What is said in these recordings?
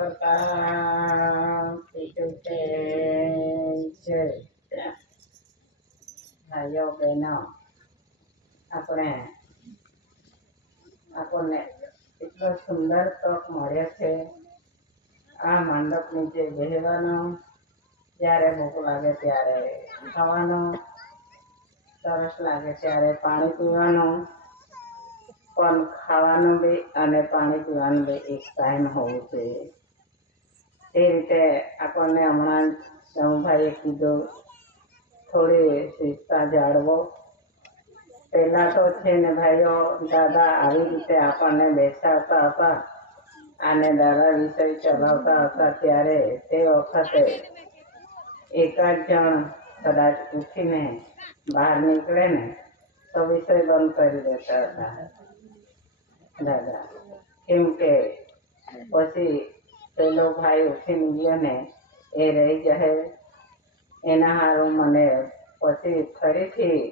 કરતા બીજું કે છે ભાઈઓ બહેનો આપણને એટલો સુંદર તક મળે છે આ મંડપ નીચે બેસવાનો, જ્યારે ભૂખ લાગે ત્યારે ખાવાનો, તરસ લાગે ત્યારે પાણી પીવાનું, પણ ખાવાનું બી અને પાણી પીવાનું બી એક ટાઈમ હોવું જોઈએ. તે રીતે આપણને હમણાં રમભાઈએ કીધું થોડી શિસ્તા જાળવો. પહેલાં તો છે ને ભાઈઓ દાદા આવી રીતે આપણને બેસાડતા હતા અને દાદા વિષય ચલાવતા હતા ત્યારે તે વખતે એકાદ જણ કદાચ ઉઠીને બહાર નીકળે ને તો વિષય બંધ કરી દેતા હતા દાદા. કેમ કે પછી પેલો ભાઈ ઉઠીને ગયો ને એ રહી જાય, એના હારું મને પછી ફરીથી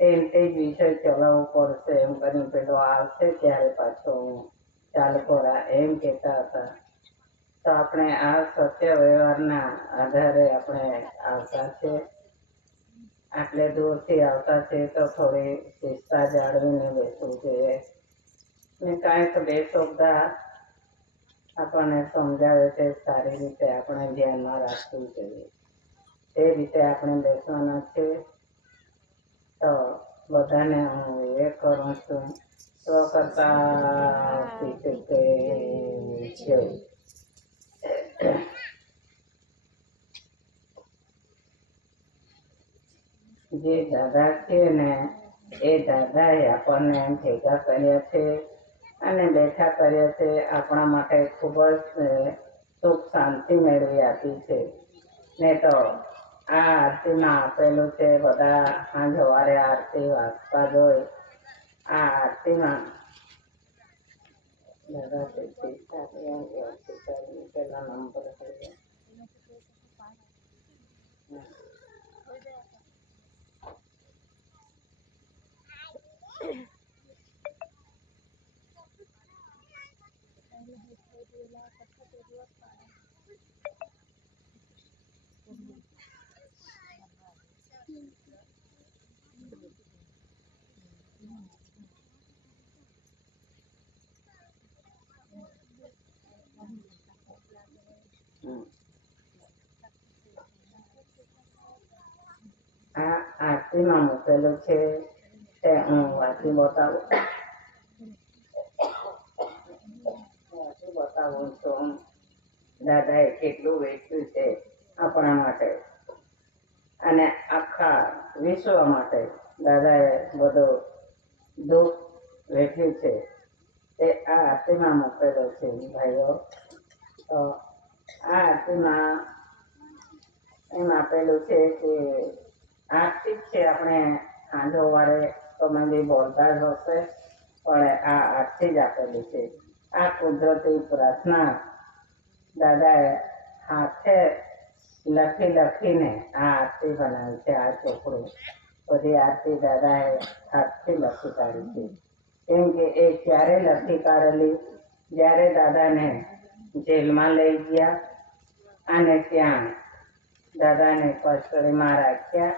તે જ વિષય ચલાવવો પડશે એમ કરીને પેલો આવશે ત્યારે પાછો હું ચાલુ કરા એમ કહેતા હતા. તો આપણે આ સત્ય વ્યવહારના આધારે આપણે આવતા છે, આટલે દૂરથી આવતા છે તો થોડી શિસ્તા જાળવીને બેસવું જોઈએ ને કાંઈક બે શબ્દ આપણને સમજાવે છે સારી રીતે આપણે ધ્યાનમાં રાખવું જોઈએ. તે રીતે આપણે બેસવાના છે. તો બધાને હું એ કરું છું સ્વકર્તા શીખે છે. જે દાદા છે ને એ દાદાએ આપણને ભેગા કર્યા છે અને બેઠા કર્યા છે, આપણા માટે ખૂબ જ સુખ શાંતિ મેળવી આપી છે. ને તો આ આરતીમાં આપેલું છે, બધા સાંજ સવારે આરતી વાંચતા જ હોય. આ આરતીમાં દાદા પેલા નંબર આ આરતીમાં મૂકેલું છે તે હું વાંચી બતાવું છું. દાદાએ કેટલું વેચ્યું છે આપણા માટે અને આખા વિશ્વ માટે દાદાએ બધું દુઃખ વેચ્યું છે તે આ આરતીમાં મૂકેલો છે ભાઈઓ. તો આ આરતીમાં એમ આપેલું છે કે આરતી જ છે, આપણે સાંજો વારે તમે બી બોલતા જ હશે પણ આ આરતી જ આપેલી છે. આ કુદરતી પ્રાર્થના દાદાએ હાથે લખીને આ આરતી બનાવી છે. આ ચોપડું બધી આરતી દાદાએ હાથથી લખી કાઢી છે. કેમ કે એ ક્યારે લખી કાઢેલી, જ્યારે દાદાને જેલમાં લઈ ગયા અને ત્યાં દાદાને કસ્ટડીમાં રાખ્યા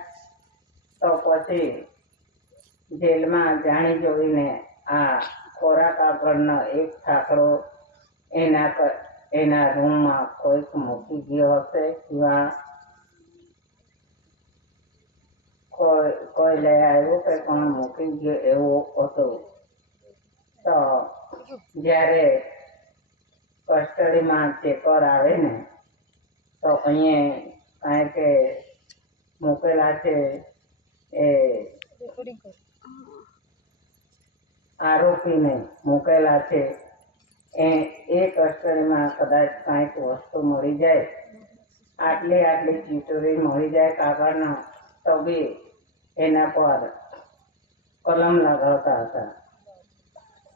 તો પછી જેલમાં જાણી જોઈને આ કોરા કાગળનો એક ઠાકરો એના રૂમમાં કોઈક મૂકી ગયો હશે કિંવા કોઈ લઈ આવ્યું કે કોણ મૂકી ગયો એવું હતું. તો જ્યારે કસ્ટડીમાં ચેકર આવે ને તો અહીંયા કાંઈ કે મૂકેલા છે એ આરોપીને મૂકેલા છે એ કસ્ટડીમાં કદાચ કાંઈક વસ્તુ મળી જાય, આટલી ચીટોરી મળી જાય કાગળનો તો બી એના પર કલમ લગાવતા હતા.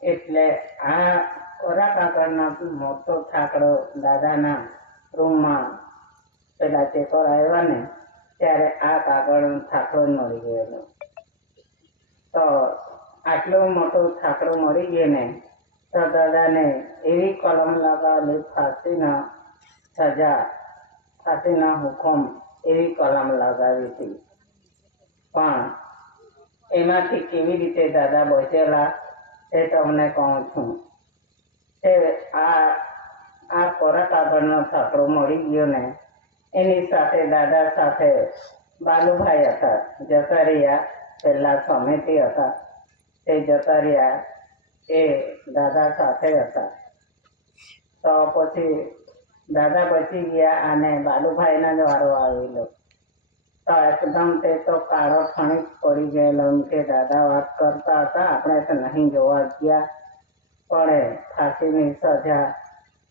એટલે આ કોરા કાગળનો મોટો ઠાકડો દાદાના રૂમમાં પેલા ચેકર આવ્યા ને ત્યારે આ કાગળનો ઠાકડો મળી ગયેલો. તો આટલો મોટો ઠાકડો મળી ગયો ને તો દાદાને એવી કલમ લગાવેલી, ફાંસીના હુકમ એવી કલમ લગાવી હતી. પણ એમાંથી કેવી રીતે દાદા બચેલા તે તમને કહું છું. તે આ પરત આગળનો છાપરો મળી ગયો ને, એની સાથે દાદા સાથે બાલુભાઈ હતા, જતા રહ્યા. પહેલા સમિતિ હતા તે જતા રહ્યા, એ દાદા સાથે હતા. તો પછી દાદા બચી ગયા અને બાલુભાઈના જ વારો આવેલો. તો એકદમ તે તો કાળો ઠણી પડી ગયેલો કે દાદા વાત કરતા હતા, આપણે તો નહીં જોવા ગયા. પણ ફાંસીની સજા,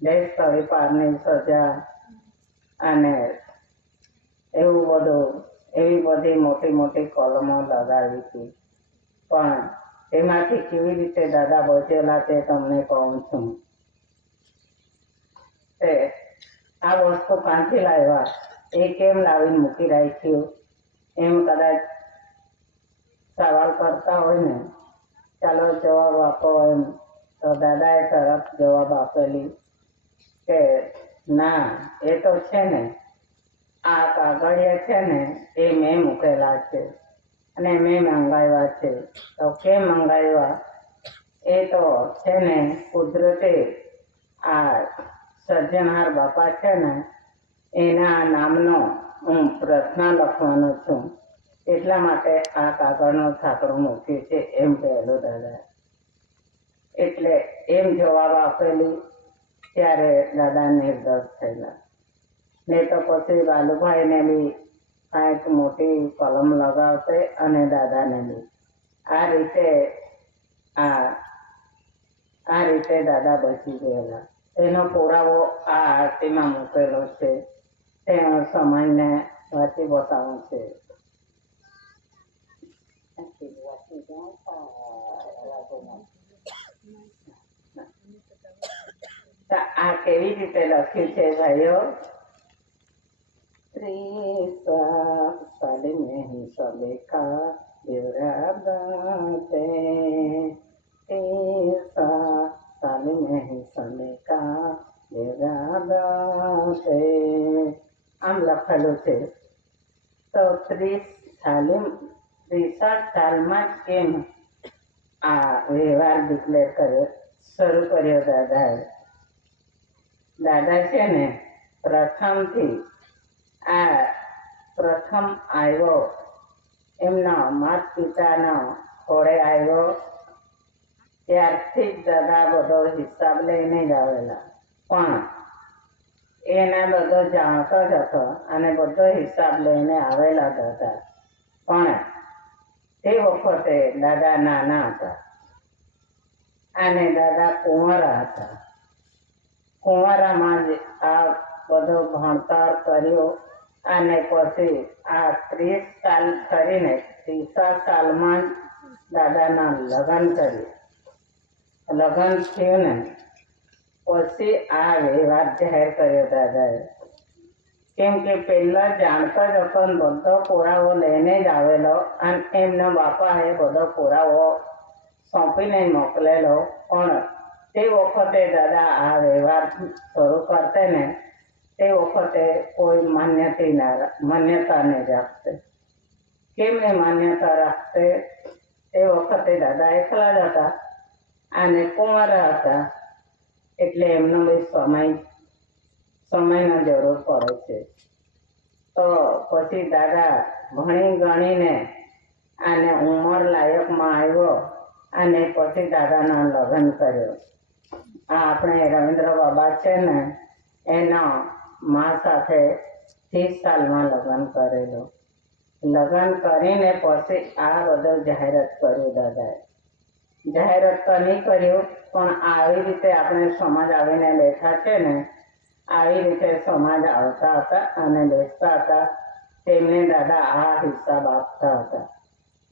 દેશ તળીપારની સજા અને એવું બધું, એવી બધી મોટી મોટી કલમો લગાવી હતી. પણ એમાંથી કેવી રીતે દાદા બચેલા તે તમને કહું છું. તે આ વસ્તુ ક્યાંથી લાવ્યા, એ કેમ લાવીને મૂકી રાખ્યું, એમ કદાચ સવાલ કરતા હોય ને, ચાલો જવાબ આપો એમ. તો દાદાએ તરત જવાબ આપેલી કે ના, એ તો છે ને, આ કાગળિયા છે ને એ મેં મૂકેલા છે અને મેં મંગાવ્યા છે. તો કેમ મંગાવ્યા? એ તો છે ને કુદરતે આ સર્જનહાર બાપા છે ને એના નામનો હું પ્રાર્થના લખવાનો છું, એટલા માટે આ કાગળનો છાપરો મૂક્યો છે, એમ કહેલો દાદા. એટલે એમ જવાબ આપેલી ત્યારે દાદા નિર્દોષ થયેલા. ને તો પછી બાલુભાઈને બી કાંઈક મોટી કલમ લગાવતે અને દાદાને બી આ રીતે દાદા બચી ગયેલા. એનો પુરાવો આ આરતીમાં મૂકેલો છે, તે હું સમયને વાંચી બતાવું છે. આ કેવી રીતે લખ્યું છે ભાઈઓ? साल में ही सबका बिरादते, साल में ही सबका बिरादते, આમ લખેલું છે. તો 30 સાલમાં જ કેમ આ વ્યવહાર ડિક્લેર કર્યો, શરૂ કર્યો દાદાએ. દાદા છે ને પ્રથમ આવ્યો એમના માતા પિતાના ખોળે આવ્યો ત્યારથી જ દાદા બધો હિસાબ લઈને જ આવેલા. પણ એના બધો જાણતો જ હતો અને બધો હિસાબ લઈને આવેલા દાદા. પણ તે વખતે દાદા નાના હતા અને દાદા કુંવારા હતા. કુંવારામાં જ આ બધો ભણતર કર્યો અને પછી આ 30 સાલ કરીને 30 સાલમાં દાદાના લગ્ન કર્યું. લગ્ન થયું ને પછી આ વ્યવહાર જાહેર કર્યો દાદાએ. કેમ કે પહેલા જાણતો જ હતો ને બધો પુરાવો લઈને જ આવેલો અને એમના બાપાએ બધો પુરાવો સોંપીને મોકલેલો. પણ તે વખતે દાદા આ વ્યવહાર શરૂ કરતે ને તે વખતે કોઈ માન્યતા નહીં રાખતે. કેમ એ માન્યતા રાખતે? તે વખતે દાદા એકલા જ હતા અને કુંવારા હતા, એટલે એમનો બી સમયનો જરૂર પડે છે. તો પછી દાદા ભણી ગણીને અને ઉંમર લાયકમાં આવ્યો અને પછી દાદાના લગ્ન કર્યો. આ આપણે રવિન્દ્ર બાબા છે ને એના મા સાથે 30 સાલમાં લગ્ન કરેલું. લગ્ન કરીને પછી આ બધું જાહેરાત કર્યું દાદાએ. જાહેરાત તો નહીં કર્યું, પણ આવી રીતે આપણે સમાજ આવીને બેઠા છે ને, આવી રીતે સમાજ આવતા હતા અને બેસતા હતા. તેમને દાદા આ હિસાબ આપતા હતા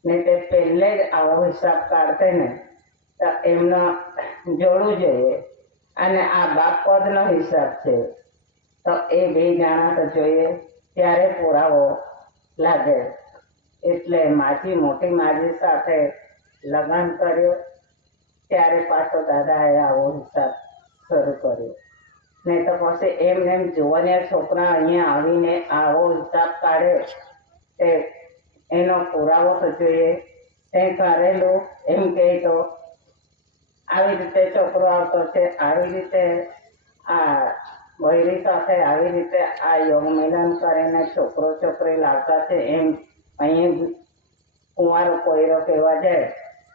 ને તે પહેલે જ આવો હિસાબ કાઢતે ને તો એમનો જોડવું જોઈએ. અને આ બાપ પદનો હિસાબ છે તો એ બે જણા તો જોઈએ ત્યારે પુરાવો લાગે. એટલે મોટી માજી સાથે લગ્ન કર્યો ત્યારે પાછો દાદાએ આવો હિસાબ શરૂ કર્યો. નહીં તો પછી એમને એમ જોવાને છોકરા અહીંયા આવીને આવો હિસાબ કાઢે તે એનો પુરાવો તો જોઈએ. તે કરેલું એમ કહે તો આવી રીતે છોકરો આવતો છે, આવી રીતે આ બૈરી સાથે આવી રીતે આ યોગ મિલન કરીને છોકરો છોકરી લાવતા છે એમ અહીં કુંવારો કોયરો કહેવા જાય.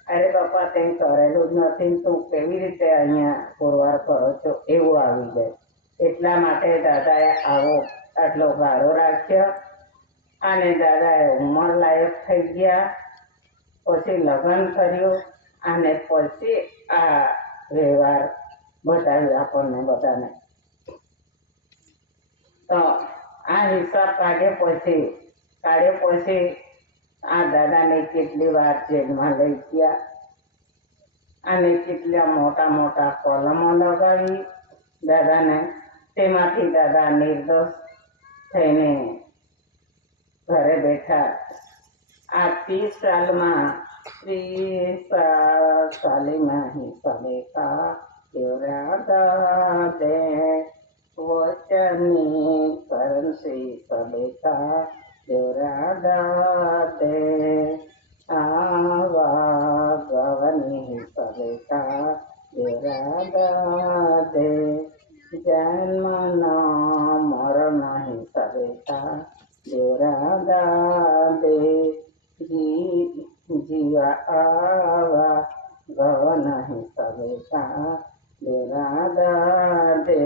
અરે બાપા તે કરેલું જ નથી, તું કેવી રીતે અહીંયા પુરવાર કરો છો એવું આવી જાય. એટલા માટે દાદાએ આવો આટલો ગાળો રાખ્યો અને દાદાએ ઉંમર લાયક થઈ ગયા. પછી લગ્ન કર્યું અને પછી આ વ્યવહાર બતાવ્યો આપણને બધાને. તો આ હિસાબ કાઢ્યો પછી આ દાદાને કેટલી વાર જેલમાં લઈ ગયા અને કેટલા મોટા મોટા કલમો લગાવી દાદાને. તેમાંથી દાદા નિર્દોષ થઈને ઘરે બેઠા. આ 30 સાલમાં 30 સાલીમાં હિસાબે કા દે વચની કરંસી સબેકા દે આવા ગવની સબેકા દે જન્મ મરણ સબેકા દે જીવા આવા ગવન સબેકા દે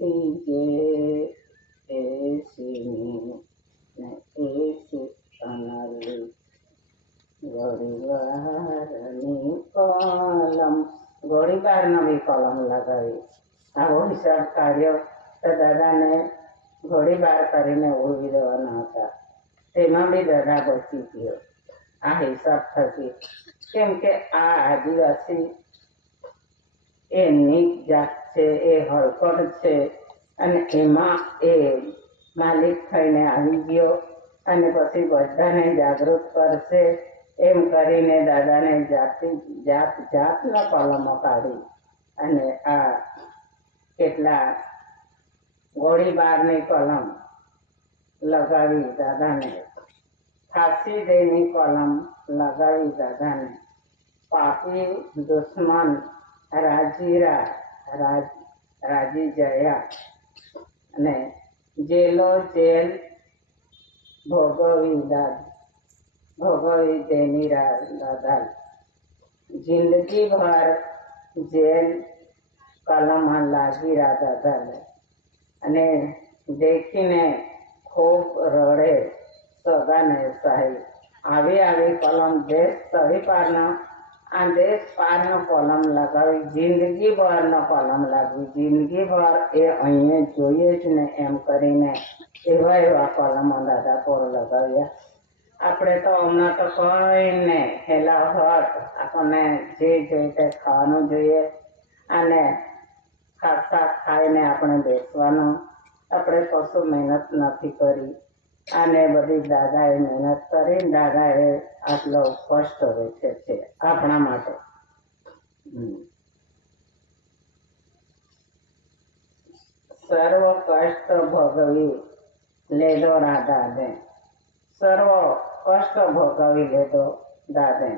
દીજે એસી અનલી ઘડીવારની કલમ ઘડીવારનો બી કલમ લગાવી આવો હિસાબ કાઢ્યો. તો દાદાને ઘડીવાર કરીને ઉલવી દેવાના હતા. તેમાં બી દાદા બચી ગયો આ હિસાબ થકી. કેમ કે આ આદિવાસી એ નીચ જાત છે, એ હળકડ છે અને એમાં એ માલિક થઈને આવી ગયો અને પછી બધાને જાગૃત કરશે એમ કરીને દાદાને જાતના કલમો કાઢી અને આ કેટલા ગોળીબારની કલમ લગાવી દાદાને, ફાંસી દેની કલમ લગાવી દાદાને, પાપી દુશ્મન રાજી જયા અને જેલ ભોગવી દેની દાદા. જિંદગી ભર જેલ કલમમાં લાગી રહ્યા દાદાને અને દેખીને ખૂબ રડે સગાને સાહેબ. આવી કલમ દેશ તળી પારનો આ દેશ પારનો કલમ લગાવી જિંદગી ભરનો કલમ લાગવી. જિંદગી ભર એ અહીંયા જોઈએ જ ને એમ કરીને એવા કલમો દાદા પર લગાવ્યા. આપણે તો હમણાં તો કહીને હેલા હટ આપણને જે જોઈએ તે ખાવાનું જોઈએ અને ખાસા ખાઈને આપણે બેસવાનું. આપણે કશું મહેનત નથી કરી અને બધી દાદાએ મહેનત કરી. દાદાએ આટલો કષ્ટ વેચે છે આપણા માટે. સર્વ કષ્ટ ભોગવી લેદો દાદે, સર્વ કષ્ટ ભોગવી લેદો દાદે.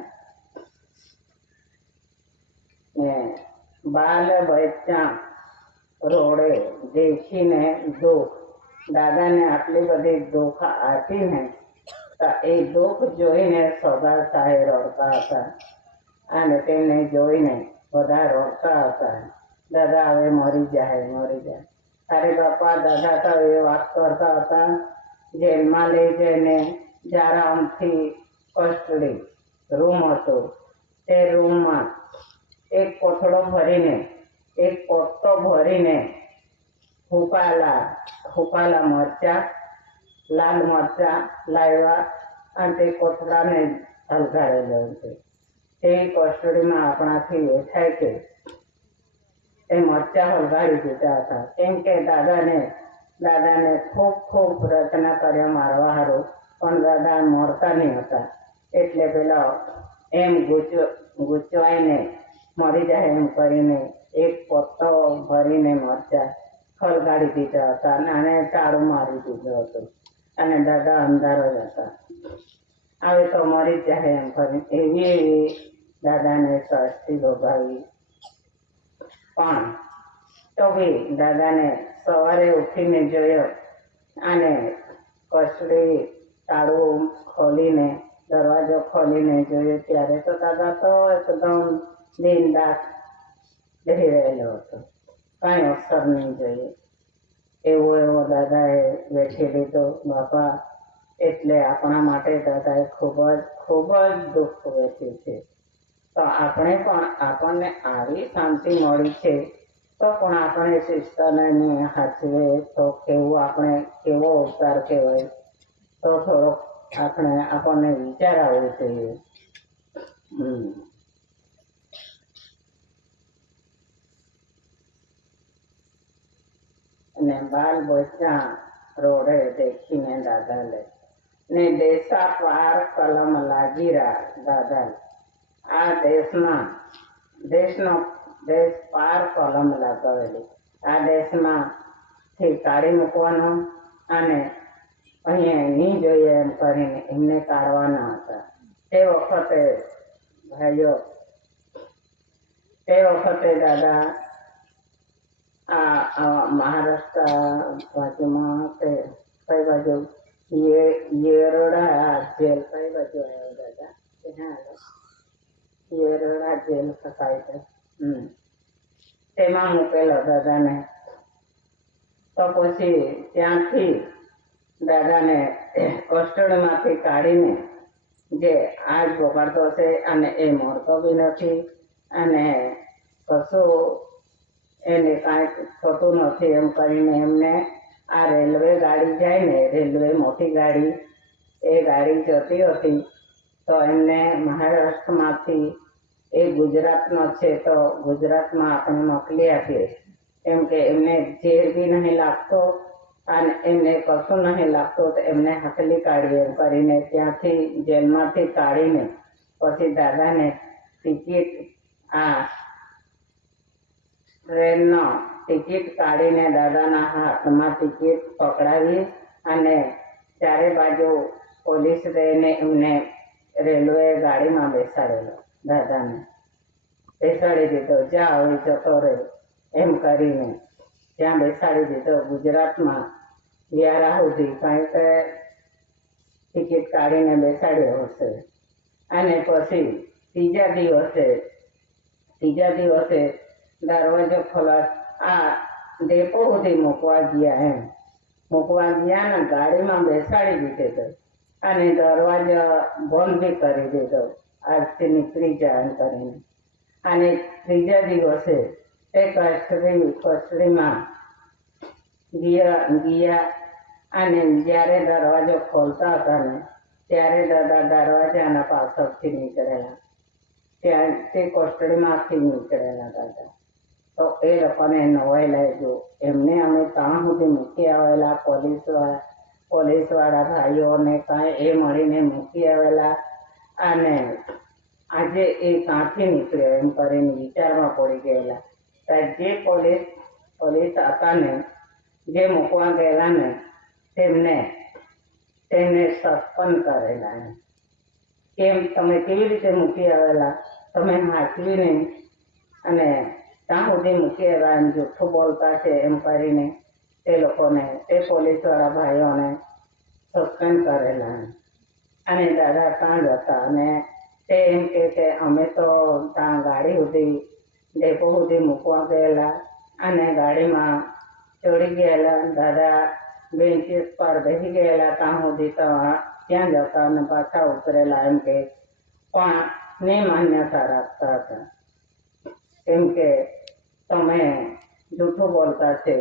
બાલ બચ્ચા રોડે દેખીને દુઃખ. દાદાને આટલી બધી દુઃખ આપીને તો એ દુઃખ જોઈને સગા સાહેબ રડતા હતા અને તેને જોઈને બધા રડતા હતા. દાદા હવે મરી જાય. અરે બાપા દાદા તો એ વાત કરતા હતા. જેલમાં લઈ જઈને જ્યારે આમથી કસ્ટડી રૂમ હતો તે રૂમમાં એક કોથળો ભરીને એક પોતો ભરીને હુકાલા મરચા લાલ મરચા લાવ્યા અને તે કોથળાને હલગાડેલો છે. તે કસ્ટડીમાં આપણાથી એ થાય કે એ મરચા હલગાડી દીધા હતા. કેમ કે દાદાને ખૂબ રચના કર્યા મારવા હારું, પણ દાદા મરતા નહીં હતા. એટલે પેલો એમ ગૂંચવાઈને મરી જાય એમ કરીને એક પોતો ભરીને મરચા ખળગાડી દીધા હતા અને ટાળું મારી દીધું હતું અને દાદા અંધારો જ હતા. હવે તો મરી જ જાય એમ કરીને એવી દાદાને શાસ્તિ ભોગાવી. પણ તો બી દાદાને સવારે ઉઠીને જોયો અને કસડી તાળું ખોલીને દરવાજો ખોલીને જોયો ત્યારે તો દાદા તો એકદમ બિંદાસ બેહી રહેલો હતો, કાંઈ અસર નહીં જોઈએ એવો દાદાએ બેઠી લીધો. બાપા એટલે આપણા માટે દાદાએ ખૂબ જ દુઃખ વેઠ્યું છે. તો આપણને આવી શાંતિ મળી છે તો પણ આપણે સિસ્ટરને હાચવે તો કેવો અવતાર કહેવાય. તો થોડોક આપણને વિચાર આવવો જોઈએ. અને બાલ બચ્ચા રોડે દેખીને દાદા લે ને દેશા પાર કલમ લાગી રહ્યા દાદા. આ દેશ પાર કલમ લગાવેલી. આ દેશમાંથી કાઢી મૂકવાનો અને અહીંયા નહીં જોઈએ એમ કરીને એમને કાઢવાના હતા. તે વખતે દાદા આ મહારાષ્ટ્ર બાજુમાં કઈ બાજુ યેરડા જેલ કઈ બાજુ આવ્યો દાદા? યેરડા જેલ શકાય છે. તેમાં મૂકેલો દાદાને. તો પછી ત્યાંથી દાદાને કસ્ટડીમાંથી કાઢીને જે આજ ભોગાડતો છે અને એ મળતો બી નથી અને કશું એને કાંઈ થતું નથી એમ કરીને એમને આ રેલવે ગાડી જાય ને, રેલવે મોટી ગાડી, એ ગાડી જતી હતી તો એમને મહારાષ્ટ્રમાંથી એ ગુજરાતનો છે તો ગુજરાતમાં આપણે મોકલી આપીએ એમ કે એમને ઝેર બી નહીં લાગતો અને એમને કશું નહીં લાગતું તો એમને હકલી કાઢીએ એમ કરીને ત્યાંથી જેલમાંથી કાઢીને પછી દાદાને ટિકિટ ટ્રેનનો ટિકિટ કાઢીને દાદાના હાથમાં ટિકિટ પકડાવી અને ચારે બાજુ પોલીસ રહીને એમને રેલવે ગાડીમાં બેસાડેલો. દાદાને બેસાડી દીધો, જા હવે જતો રહે એમ કરીને ત્યાં બેસાડી દીધો. ગુજરાતમાં વ્યારા સુધી કાંઈક ટિકિટ કાઢીને બેસાડ્યો હશે. અને પછી ત્રીજા દિવસે દરવાજો ખોલા આ ડેપો સુધી મૂકવા ગયા ને ગાડીમાં બેસાડી દીધો અને દરવાજો બંધ બી કરી દીધો. આજથી નીકળી જાય એમ કરીને. અને ત્રીજા દિવસે તે કસ્ટડીમાં ગયા અને જ્યારે દરવાજો ખોલતા હતા ને ત્યારે દાદા દરવાજાના પાછળથી નીકળેલા. ત્યાં તે કસ્ટડીમાંથી નીકળેલા દાદા. તો એ લોકોને નવાઈ લાગ્યું. એમને અમે ત્યાં સુધી મૂકી આવેલા પોલીસવાળા ભાઈઓને કાંઈ એ મળીને મૂકી આવેલા અને આજે એ ક્યાંથી નીકળ્યો એમ કરીને વિચારમાં પડી ગયેલા. જે પોલીસ હતા ને જે મૂકવા ગયેલા ને તેમને સસ્પેન્ડ કરેલા. કેમ તમે કેવી રીતે મૂકી આવેલા? તમે હાચવી નહીં અને ત્યાં સુધી મૂકી આવ્યા એમ જૂઠું બોલતા છે એમ કરીને તે લોકોને તે પોલીસવાળા ભાઈઓને સસ્પેન્ડ કરેલા. અને દાદા ત્યાં જ હતા અને તે એમ કે અમે તો ત્યાં ગાડી સુધી ડેપો સુધી મૂકવા ગયેલા અને ગાડીમાં ચડી ગયેલા. દાદા બેન્ચીસ પર બેસી ગયેલા ત્યાં સુધી તો ત્યાં જ હતા અને પાછા ઉતરેલા એમ કે પણ નહીં માન્યતા રાખતા હતા. કેમ કે તમે જૂઠું બોલતા છે,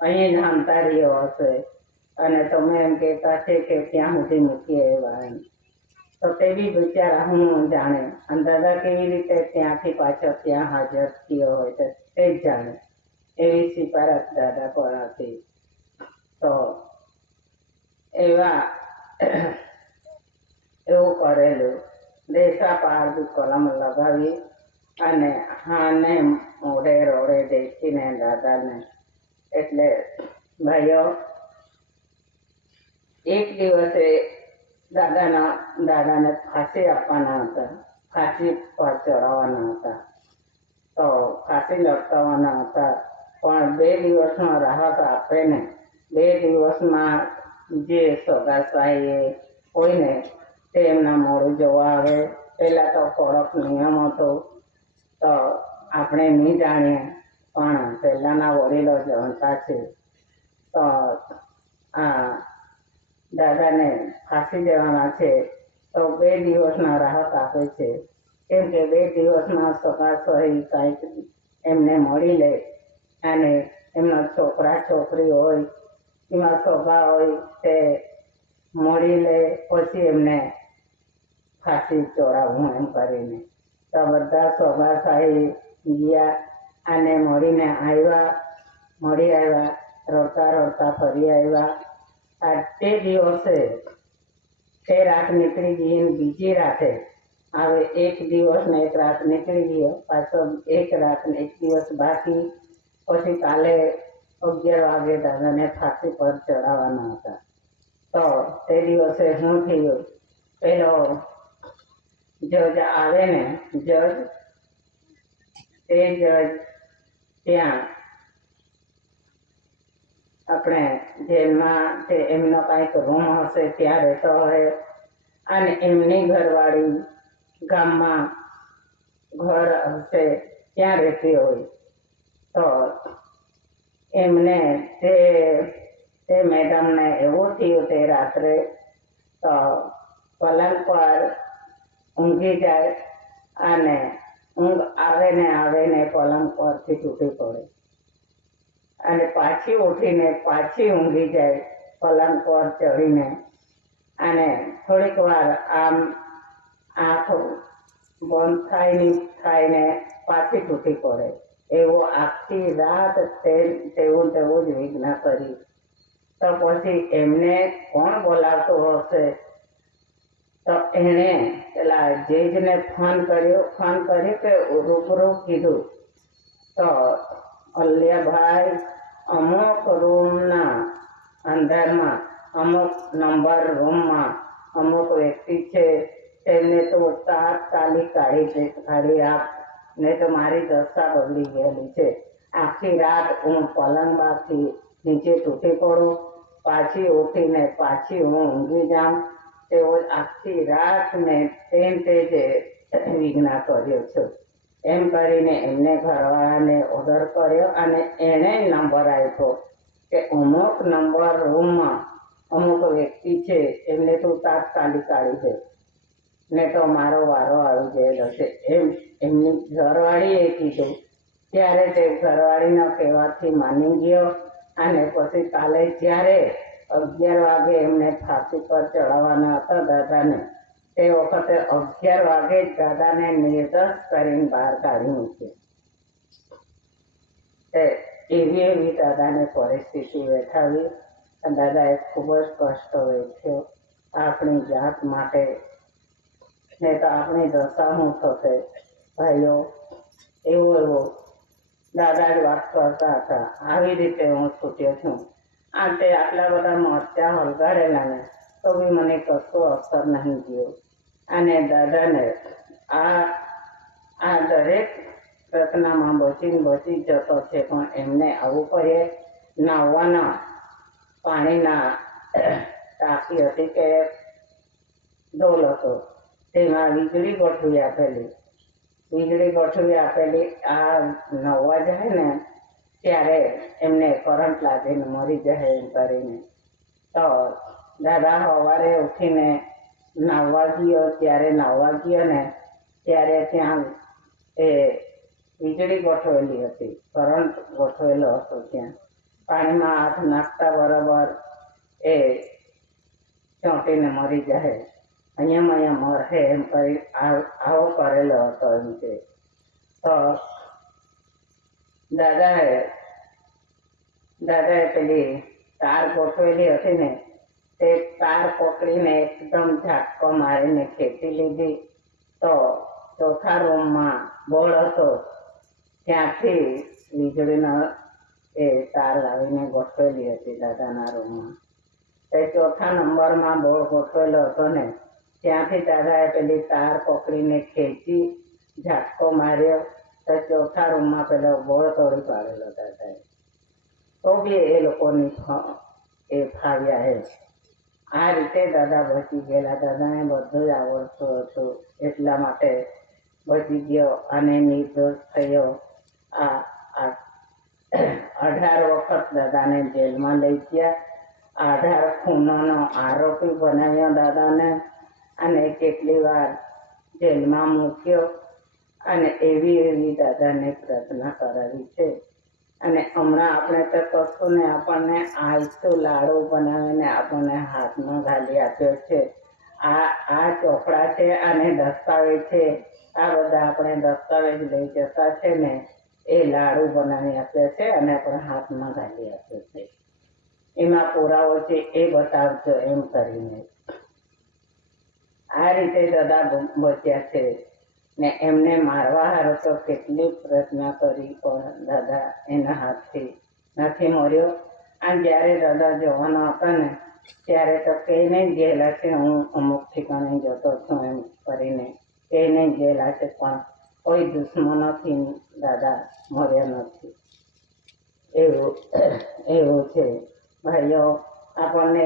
અહીં જ હાંતા રહ્યો હશે અને તમે એમ કહેતા છે કે ત્યાં સુધી મૂકી આવ્યા એમ. તો તે બી બિચારા હું જાણે અને દાદા કેવી રીતે ત્યાંથી પાછો ત્યાં હાજર થયો હોય તો તે જ જાણે. એવી સિફારત દાદા પર હતી. તો એવું કરેલું બોલાવી અને હાને મોઢે રોડે દેખીને દાદાને, એટલે ભાઈઓ એક દિવસે દાદાને ફાંસી આપવાના હતા, ફાંસી પર ચડાવવાના હતા. તો ફાંસી લટકાવવાના હતા, પણ 2 દિવસમાં રાહત આપે ને 2 દિવસમાં જે સગાસાઈએ હોય ને તે એમના મોડું જોવા આવે. પહેલાં તો કડક નિયમ હતો, તો આપણે નહીં જાણીએ, પણ પહેલાંના વડીલો જાણતા છે. તો આ દાદાને ફાંસી દેવાના છે, તો 2 દિવસના રાહત આપે છે. કેમ કે 2 દિવસમાં સગાસહી કાંઈક એમને મળી લે અને એમના છોકરા છોકરી હોય એમાં સગા હોય તે મળી લે, પછી એમને ફાંસી ચડાવવું એમ કરીને. તો બધા સગાસાહી ગયા અને મળી આવ્યા, રડતા રડતા ફરી આવ્યા. આ તે દિવસે તે રાત નીકળી ગઈ, બીજી રાતે હવે 1 દિવસ ને 1 રાત નીકળી ગયો, પાછો 1 રાત ને 1 દિવસ બાકી. પછી કાલે 11 વાગે દાદાને ફાંસી પર ચડાવવાના હતા. તો તે દિવસે શું થયું, પેલો જજ આવે ને, તે જજ ત્યાં આપણે જેલમાં તે એમનો કાંઈક રૂમ હશે ત્યાં રહેતો હોય અને એમની ઘરવાળી ગામમાં ઘર હશે ત્યાં રહેતી હોય. તો એમને તે મેડમને એવું થયું તે રાત્રે, તો પલંગ પર ઊંઘી જાય અને ઊંઘ આવે ને પલંગ પરથી તૂટી પડે અને પાછી ઉઠીને પાછી ઊંઘી જાય પલંગ પર ચડીને. અને થોડીક વાર આમ આંખ બંધ થાયને પાછી તૂટી પડે. એવું આખી રાત તેવું જ વિઘ્ન કરી. તો પછી એમને કોણ બોલાવતું હશે, તો એણે પેલા જજને ફોન કર્યો કે રૂબરૂ કીધું. તો અલ્યાભાઈ અમુક રૂમના અંદરમાં અમુક નંબર રૂમમાં અમુક વ્યક્તિ છે, તેમને તો તાત્કાલિક કાઢી આપ, નહીં તો મારી દશા બગડી ગયેલી છે. આખી રાત હું પલંગમાંથી નીચે તૂટી પડું, પાછી ઉઠીને પાછી હું ઊંઘી જાઉં. તેઓ આખી રાત મેં તે જ વિઘ્ન કર્યો છે એમ કરીને એમને ઘરવાળાને ઓર્ડર કર્યો અને એણે નંબર આપ્યો કે અમુક નંબર રૂમમાં અમુક વ્યક્તિ છે, એમને તું તાત્કાલિક કાઢી દે, ને તો મારો વારો આવી ગયેલો છે એમ એમની ઘરવાળીએ કીધું. ત્યારે તે ઘરવાળીના કહેવાથી માની ગયો અને પછી કાલે જ્યારે 11 વાગે એમને ફાંસી પર ચડાવવાના હતા દાદાને, તે વખતે 11 વાગે જ દાદાને નિર્દોષ કરીને બહાર કાઢી મૂક્યા. એવી દાદાને પરિસ્થિતિ વેઠાવી. દાદાએ ખૂબ જ કષ્ટ વેઠ્યો આપણી જાત માટે, ને તો આપણી દશા શું થશે ભાઈઓ. એવું દાદા જ વાત કરતા હતા. આવી રીતે હું છૂટ્યો છું. તે આટલા બધા મરચા હલગાડેલા ને તો બી મને કશો અસર નહીં ગયો. અને દાદાને આ દરેક રચનામાં બચી જતો છે, પણ એમને આવું કરીએ. નાહવાના પાણીના ટાંકી હતી કે ડોલ હતો, તેમાં વીજળી ગોઠવી આપેલી. આ નવા જાય ને ત્યારે એમને કરંટ લાગીને મરી જાય એમ કરીને. તો દાદા સવારે ઉઠીને નાહવા ગયો ને ત્યારે ત્યાં એ વીજળી ગોઠવેલી હતી, કરંટ ગોઠવેલો હતો. ત્યાં પાણીમાં હાથ નાખતા બરાબર એ ચોંટીને મરી જાય, અહીંયા મરશે એમ કરી આવો કરેલો હતો એમ કે. તો દાદાએ પેલી તાર ગોઠવેલી હતી ને તે તાર પકડીને એકદમ ઝાટકો મારીને ખેંચી લીધી. તો ચોથા રૂમમાં બોર્ડ હતો, ત્યાંથી વીજળીનો એ તાર લાવીને ગોઠવેલી હતી દાદાના રૂમમાં. તે ચોથા નંબરમાં બોર્ડ ગોઠવેલો હતો ને, ત્યાંથી દાદાએ પેલી તાર પકડીને ખેંચી ઝાટકો માર્યો તો ચોથા રૂમમાં પેલો બોર્ડ તોડી પાડેલો દાદાએ. તો બી એ લોકોની એ ફાવ્યા એ. આ રીતે દાદા બચી ગયેલા. દાદાને બધું જ આવડતું હતું, એટલા માટે બચી ગયો અને નિર્દોષ થયો. આ 18 વખત દાદાને જેલમાં લઈ ગયા. 18 ખૂનોનો આરોપી બનાવ્યો દાદાને, અને કેટલી વાર જેલમાં મૂક્યો, અને એવી દાદાને પ્રાર્થના કરાવી છે. અને હમણાં આપણે તો કશું ને, આપણને આલતું લાડુ બનાવીને આપણને હાથમાં ઘાલી આપ્યો છે. આ ચોપડા છે અને દસ્તાવેજ છે. આ બધા આપણે દસ્તાવેજ લઈ જતા છે ને, એ લાડુ બનાવી આપ્યા છે અને આપણે હાથમાં ઘાલી આપ્યો છે. એમાં પુરાવો છે, એ બતાવજો એમ કરીને. આ રીતે દાદા બચ્યા છે. ને એમને મારવા હારો તો કેટલી પ્રયત્ન કરી, પણ દાદા એના હાથથી નથી મર્યો. અને જ્યારે દાદા જવાના હતા ને, ત્યારે તો કહીને ગયેલા છે, હું અમુક ઠેકાણે જતો છું એમ કરીને કહીને ગયેલા છે, પણ કોઈ દુશ્મનોથી દાદા મર્યા નથી. એવું છે ભાઈઓ. આપણને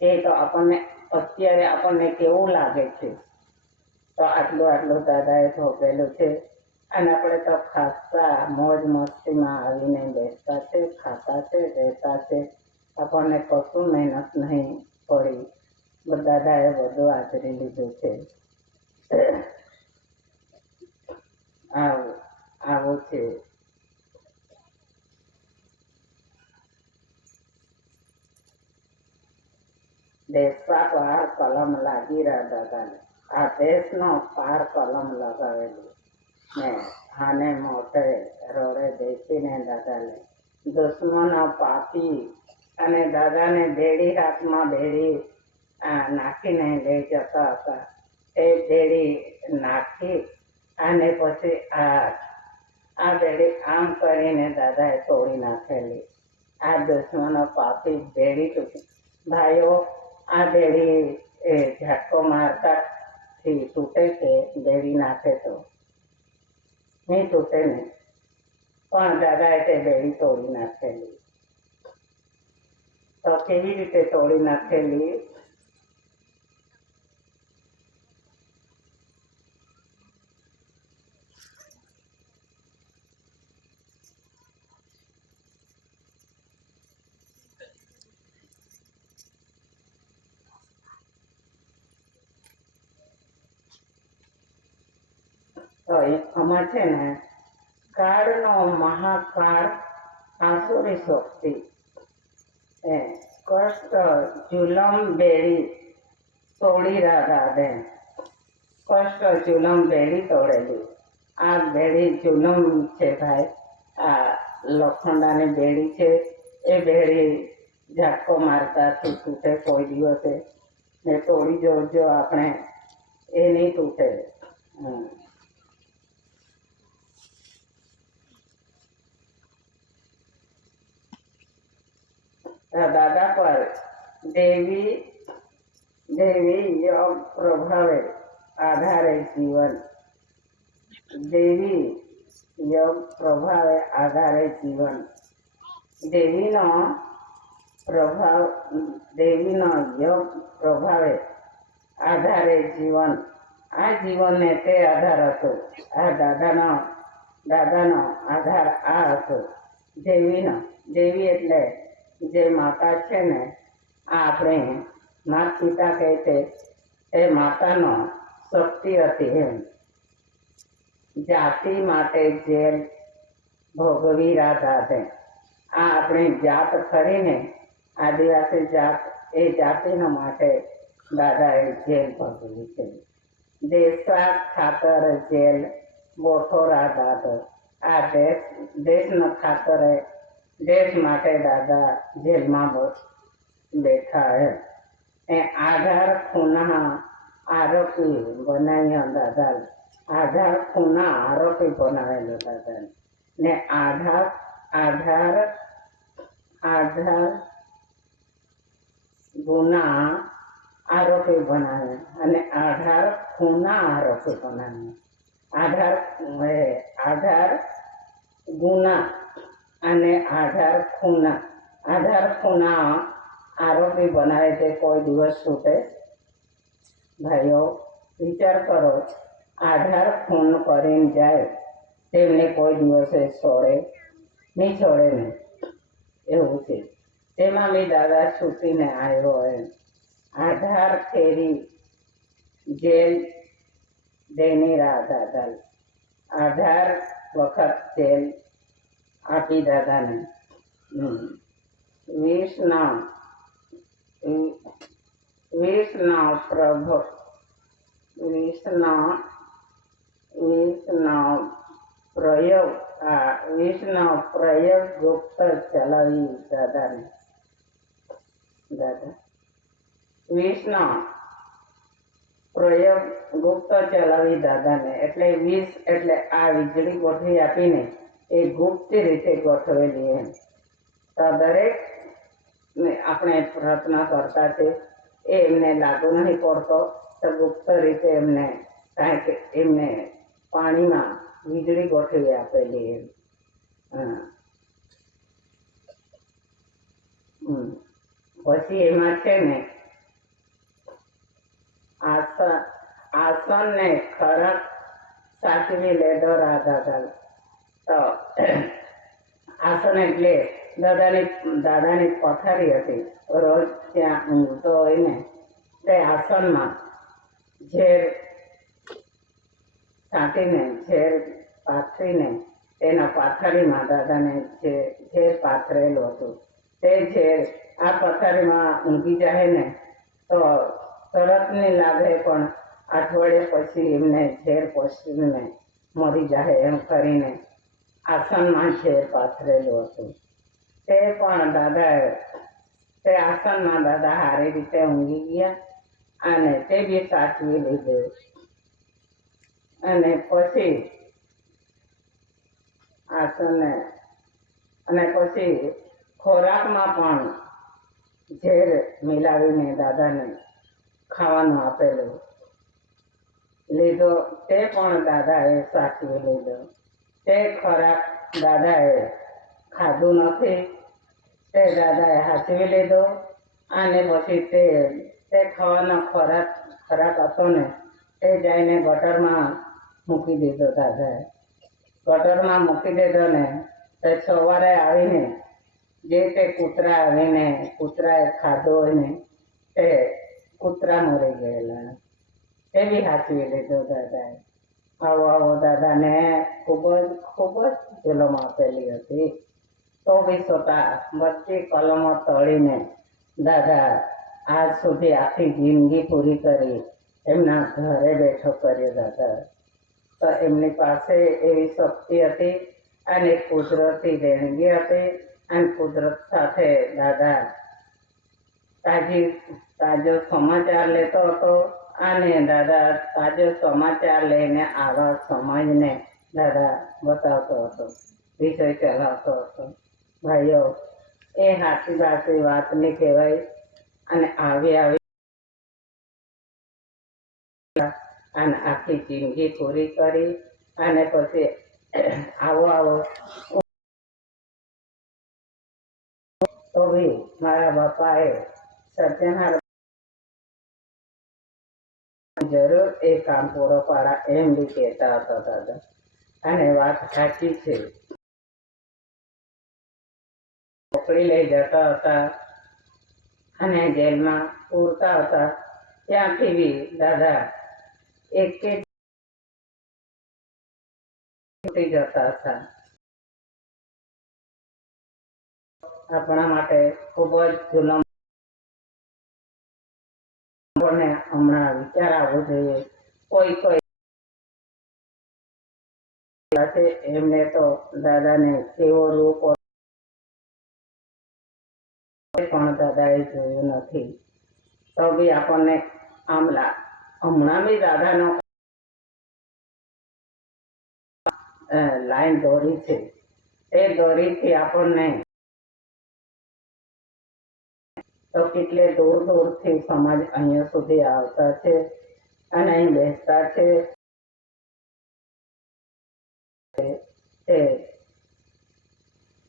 કે તો આપણને અત્યારે આપણને કેવું લાગે છે, તો આટલું દાદાએ ભોગવેલું છે. અને આપણે તો ખાસા મોજ મસ્તીમાં આવીને બેસતા છે, ખાતા છે, રહેતા છે. આપણને કશું મહેનત નહીં પડી. દાદાએ બધું આચરી લીધું છે. આવું છે. દેશપાક વાળા કલમ લાગી રહ્યા દાદાને. આ દેશનો પાર કલમ લગાવેલી ને આને મોઢે રોડે બેસીને દાદાને દુશ્મનો પાપી અને દાદાને બેડી હાથમાં બેડી નાખીને લઈ જતા હતા. એ બેડી નાખી અને પછી આ બેડી આમ કરીને દાદાએ તોડી નાખેલી. આ દુશ્મનો પાપી બેડી તૂટી. ભાઈઓ, આ બેડી એ ઝાટકો મારતા તૂટે છે. બેડી નાખે તો નહીં તૂટે ને, પણ દાદાએ તે બેડી તોડી નાખેલી. તો કેવી રીતે તોડી નાખેલી? તો આમાં છે ને, કાળનો મહાકાળ આસુરી શક્તિ કષ્ટ જુલમ બેડી તોડી દાદે. કષ્ટ જુલમ બેડી તોડેલી. આ બેડી જુલમ છે ભાઈ. આ લોખંડાની બેડી છે. એ બેડી ઝાટકો મારતાથી તૂટે કોઈ દિવસે ને. તોડી જોજો આપણે, એ નહીં તૂટે. દાદા પર દેવી યોગ પ્રભાવે આધારે જીવન. દેવી યોગ પ્રભાવે આધારે જીવન. દેવીનો યોગ પ્રભાવે આધારે જીવન. આ જીવનને તે આધાર હતો. આ દાદાનો આધાર આ હતો. દેવી એટલે જે માતા છે ને, આ આપણે માતા પિતા કહે છે, એ માતાનો શક્તિ હતી એમ. જાતિ માટે જેલ ભોગવી રાધા. આ આપણી જાત ખરીને, આદિવાસી જાત, એ જાતિનો માટે દાદાએ જેલ ભોગવી છે. દેશા ખાતર જેલ બોઠોરા દાદો. આ દેશના ખાતરે, દેશ માટે દાદા જેલમાં બેઠા એ. આધાર ખૂના આરોપી બનાવ્યા દાદા. આધાર ખૂના આરોપી બનાવેલો દાદાને ને આધાર આધાર આધાર ગુના આરોપી બનાવે અને આધાર ખૂના આરોપી બનાવે. આધાર આધાર ગુના અને આધાર ખૂના આરોપી બનાવે તે કોઈ દિવસ છૂટે. ભાઈઓ વિચાર કરો, આધાર ખૂન કરીને જાય તેમને કોઈ દિવસે છોડે નહીં ને એવું છે. તેમાં બી દાદા છૂટીને આવ્યો એમ. આધાર ફેરી જેલ દેની રાહ દાદા, આધાર વખત જેલ આપી દાદાને. વિષના પ્રયોગ ગુપ્ત ચલાવી દાદાને. દાદા વિષનો પ્રયોગ ગુપ્ત ચલાવી દાદાને એટલે વિષ એટલે આ વીજળી ગોઠવી આપીને એ ગુપ્ત રીતે ગોઠવેલી એમ. તો દરેક આપણે પ્રાર્થના કરતા છે એ એમને લાગુ નહીં પડતો તો ગુપ્ત રીતે એમને કાંઈક એમને પાણીમાં વીજળી ગોઠવી આપેલી એમ. પછી એમાં છે ને આસન ને ખરક સાચવી લેતો દાદા. તો આસન એટલે દાદાની પથારી હતી. રોજ ત્યાં ઊંઘતો હોય ને તે આસનમાં ઝેર છાંટીને ઝેર પાથરીને તેના પાથરીમાં દાદાને ઝેર પાથરેલું હતું. તે ઝેર આ પથારીમાં ઊંઘી જાય ને તો તરત નહીં લાગે, પણ અઠવાડિયા પછી એમને ઝેર પસીને મરી જાય એમ કરીને આસનમાં ઝેર પાથરેલું હતું. તે પણ દાદાએ તે આસનમાં દાદા સારી રીતે ઊંઘી ગયા અને તે બી સાચવી લીધું. અને પછી આસને અને પછી ખોરાકમાં પણ ઝેર મિલાવીને દાદાને ખાવાનું આપેલું લીધો. તે પણ દાદાએ સાચવી લીધો. તે ખોરાક દાદાએ ખાધું નથી, તે દાદાએ સાચવી લીધો. અને પછી તે ખાવાનો ખોરાક હતો ને તે જઈને ગટરમાં મૂકી દીધો દાદાએ. ગટરમાં મૂકી દીધો ને તે સવારે આવીને જે તે કૂતરા આવીને કૂતરાએ ખાધો હોય ને તે કૂતરા મરી ગયેલા તે બી સાચવી લીધો દાદાએ. આવો દાદાને ખૂબ જ જુલમ આપેલી હતી. તો બી છતાં બધી કલમો તળીને દાદા આજ સુધી આખી જિંદગી પૂરી કરી એમના ઘરે બેઠો કર્યો દાદા. તો એમની પાસે એવી શક્તિ હતી અને કુદરતી દેણગી હતી. અને કુદરત સાથે દાદા તાજો સમાચાર લેતો હતો અને દાદા તાજો સમાચાર લઈને આવા સમાજને દાદા બતાવતો હતો, વિષય ચલાવતો હતો. ભાઈઓ એ સાચી વાત નહીં કહેવાય. અને આવી અને આખી જિંદગી પૂરી કરી અને પછી આવો તો બી મારા બાપાએ સત્યનારાયણ જરૂર એ કામ પૂરો પાડા એમ બી કહેતા હતા દાદા. અને વાત સાચી છે. પકડી લઈ જતા હતા અને જેલમાં પૂરતા હતા. ત્યાંથી બી દાદા એક છૂટી જતા હતા. આપણા માટે ખૂબ જ જુલમ. હમણાં વિચાર આવવો જોઈએ. કોઈ એમને તો દાદાને કેવો રૂપ પણ દાદાએ જોયું નથી. તો બી આપણને હમણાં બી દાદાનો લાઈન દોરી છે. એ દોરીથી આપણને તો કેટલે દૂર દૂરથી સમાજ અહીંયા સુધી આવતા છે અને અહીં બેસતા છે. તે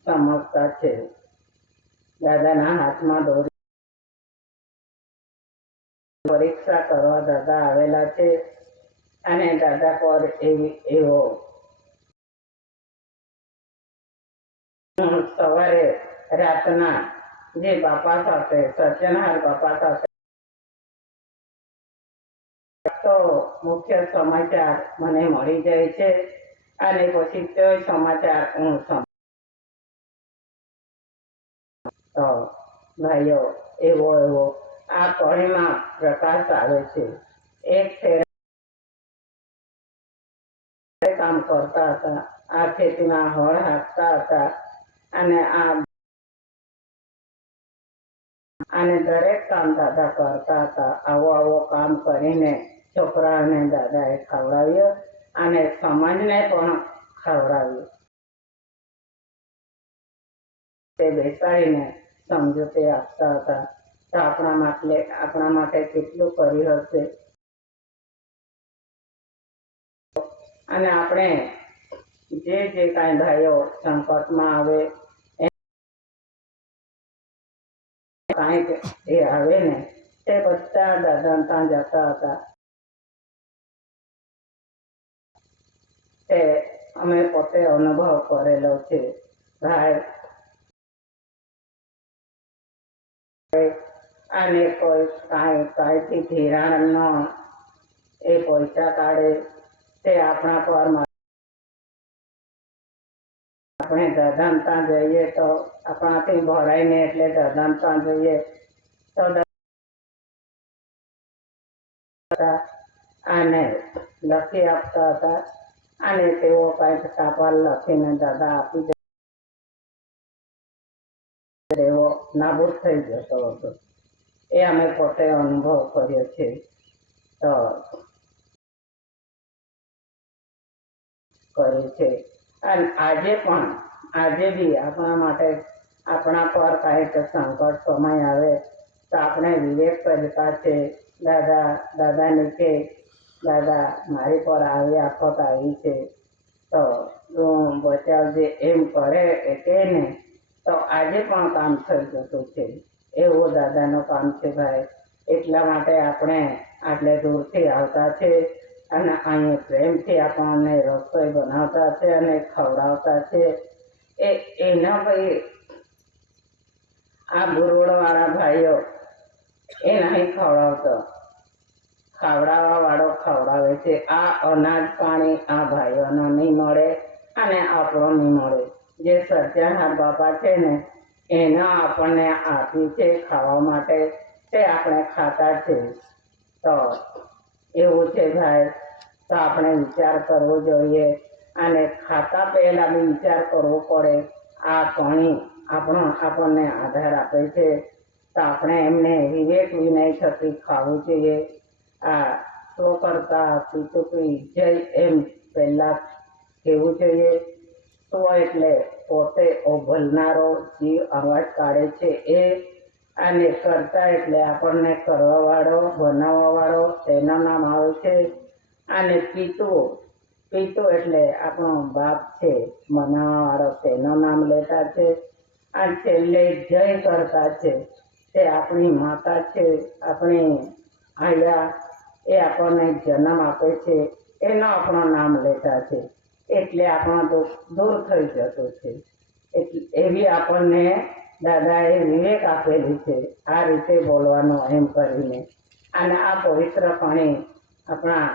સમજતા છે. દાદાના હાથમાં દોરી પરીક્ષા કરવા દાદા આવેલા છે અને દાદા પર એવો સવારે રાતના જે બાપા સાથે સર્જનહાર બાપા સાથે તો મુખ્ય સમાચાર મને મળી જાય છે અને પછી તે સમાચાર હું તો ભાઈઓ એવો આ કળીમાં પ્રકાશ આવે છે. એક કામ કરતા હતા, આ ખેતીમાં હળ હાંકતા હતા અને દરેક કામ દાદા કરતા હતા. આવો કામ કરીને છોકરાઓને દાદાએ ખવડાવ્યો અને સમાજને પણ ખવડાવ્યું. તે બેસાડીને સમજૂતી આપતા હતા. તો આપણા માટે કેટલું કર્યું હશે. અને આપણે જે કાંઈ ભાઈઓ સંકટમાં આવે કાંઈક એ આવે ને તે બધા દાદા ત્યાં જતા હતા. તે અમે પોતે અનુભવ કરેલો છે. ભાઈ અને કોઈ કાંઈથી ધિરાણ ન એ પૈસા કાઢે તે આપણા પર આપણે દાદા ત્યાં જઈએ તો આપણાથી ભરાય ને એટલે દાદા ત્યાં જઈએ તો આને લખી આપતા હતા અને તેઓ કંઈક ટપાલ લખીને દાદા આપી એવો નાબૂદ થઈ જતો હતો. એ અમે પોતે અનુભવ કર્યો છે. તો કર્યું છે અને આજે બી આપણા માટે આપણા પર કાંઈક સંકટ સમય આવે તો આપણે વિવેક કરતા છે. દાદાને કે દાદા મારી પર આવી આફત આવી છે તો તું બચાવજે એમ કરે કે ને તો આજે પણ કામ થઈ જતું છે. એવું દાદાનું કામ છે ભાઈ. એટલા માટે આપણે આટલે દૂરથી આવતા છે અને અહીં પ્રેમથી આપણને રસોઈ બનાવતા છે અને ખવડાવતા છે. એના ભાઈ આ ગુરુડવાળા ભાઈઓ એ નહીં ખવડાવતો, ખવડાવવા વાળો ખવડાવે છે. આ અનાજ પાણી આ ભાઈઓનો નહીં મળે અને આપણો નહીં મળે. જે સત્યનારાયણ બાપા છે ને એના આપણને આપ્યું છે ખાવા માટે તે આપણે ખાતા છે. તો એવું છે ભાઈ. તો આપણે વિચાર કરવો જોઈએ અને ખાતા પહેલા બી વિચાર કરવો પડે. આ પાણી આપણને આધાર આપે છે તો આપણે એમને વિવેક વિનય થકી ખાવું જોઈએ. આ તો કરતા પીતુપી જય એમ પહેલા કહેવું જોઈએ. તો એટલે પોતે ઓભલનારો જીવ અવાજ કાઢે છે એ અને કરતા એટલે આપણને કરવા વાળો બનાવવા વાળો તેનું નામ આવે છે. અને પિતુ એટલે આપણો બાપ છે બનાવવા વાળો તેનું નામ લેતા છે. અને છેલ્લે જય કરતા છે તે આપણી માતા છે. આપણી આયા એ આપણને જન્મ આપે છે એનો આપણું નામ લેતા છે. એટલે આપણો દુઃખ દૂર થઈ જતો છે. એવી આપણને દાદાએ વિવેક આપેલી છે આ રીતે બોલવાનું એમ કરીને. અને આ પવિત્ર પાણી આપણા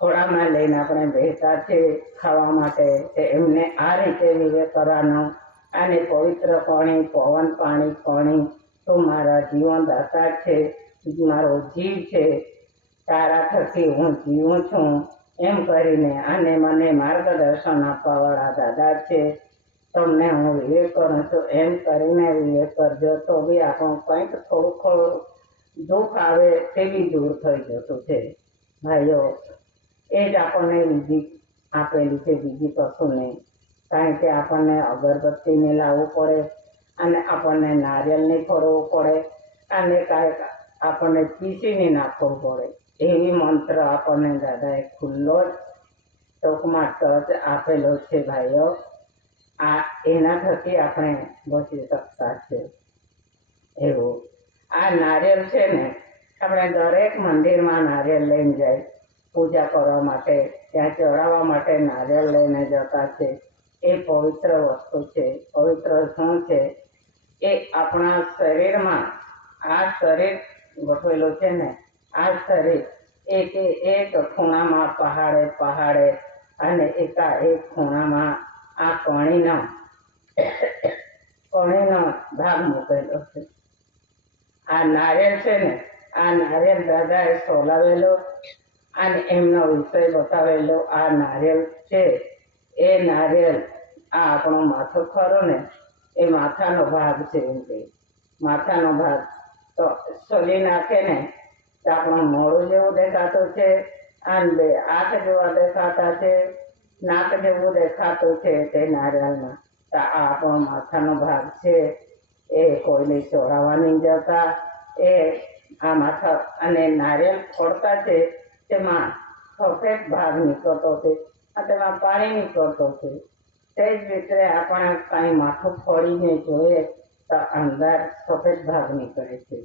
ખોળામાં લઈને આપણે બેસતા છે ખાવા માટે. એમને આ રીતે વિવેક કરવાનો અને પવિત્ર પાણી પવન પાણી તો મારા જીવનદાતા છે, મારો જીવ છે, તારા થકી હું જીવું છું એમ કરીને અને મને માર્ગદર્શન આપવા વાળા દાદા છે. તમને હું વિવેક કરું છું એમ કરીને વિવેક કરજો તો બી આપણું કંઈક થોડું દુઃખ આવે તે બી દૂર થઈ જતું છે ભાઈઓ. એ જ આપણને આપેલી છે, બીજી કશું નહીં. કારણ કે આપણને અગરબત્તીને લાવવું પડે અને આપણને નારિયેળને ફોડવું પડે અને કાંઈક આપણને પીસીને નાખવું પડે. એવી મંત્ર આપણને દાદાએ ખુલ્લો જ ટૂંકમાં ટચ આપેલો છે ભાઈઓ. આ એના થકી આપણે બચી શકતા છે. એવું આ નારિયેળ છે ને, આપણે દરેક મંદિરમાં નારિયેળ લઈને જાય પૂજા કરવા માટે, ત્યાં ચડાવવા માટે નારિયેળ લઈને જતા છે. એ પવિત્ર વસ્તુ છે. પવિત્ર શું છે? એ આપણા શરીરમાં આ શરીર ગોઠવેલું છે ને, આ શરીર એક ખૂણામાં પહાડે અને એકાએક ખૂણામાં આ કણીનો ભાગ મૂકેલો છે. આ નારિયેળ છે ને, આ નારિયેળ દાદાએ સોલાવેલો અને એમનો વિષય બતાવેલો. આ નારિયેળ છે, એ નારિયેળ આ આપણો માથો ખરો ને, એ માથાનો ભાગ છે. એમ કે માથાનો ભાગ તો સોલી નાખે ને તો આપણું મોડું જેવું દેખાતું છે, અને બે આંખ જેવા દેખાતા છે, નાક જેવું દેખાતું છે તે નારિયેળમાં. તો આ આપણો માથાનો ભાગ છે. એ કોઈને ચોરાવા નહીં જતા. એ આ માથા અને નારિયેળ ફોડતા છે તેમાં સફેદ ભાગ નીકળતો છે, તેમાં પાણી નીકળતો છે. તે જ રીતે આપણે કાંઈ માથું ફોડીને જોઈએ તો અંદર સફેદ ભાગ નીકળે છે.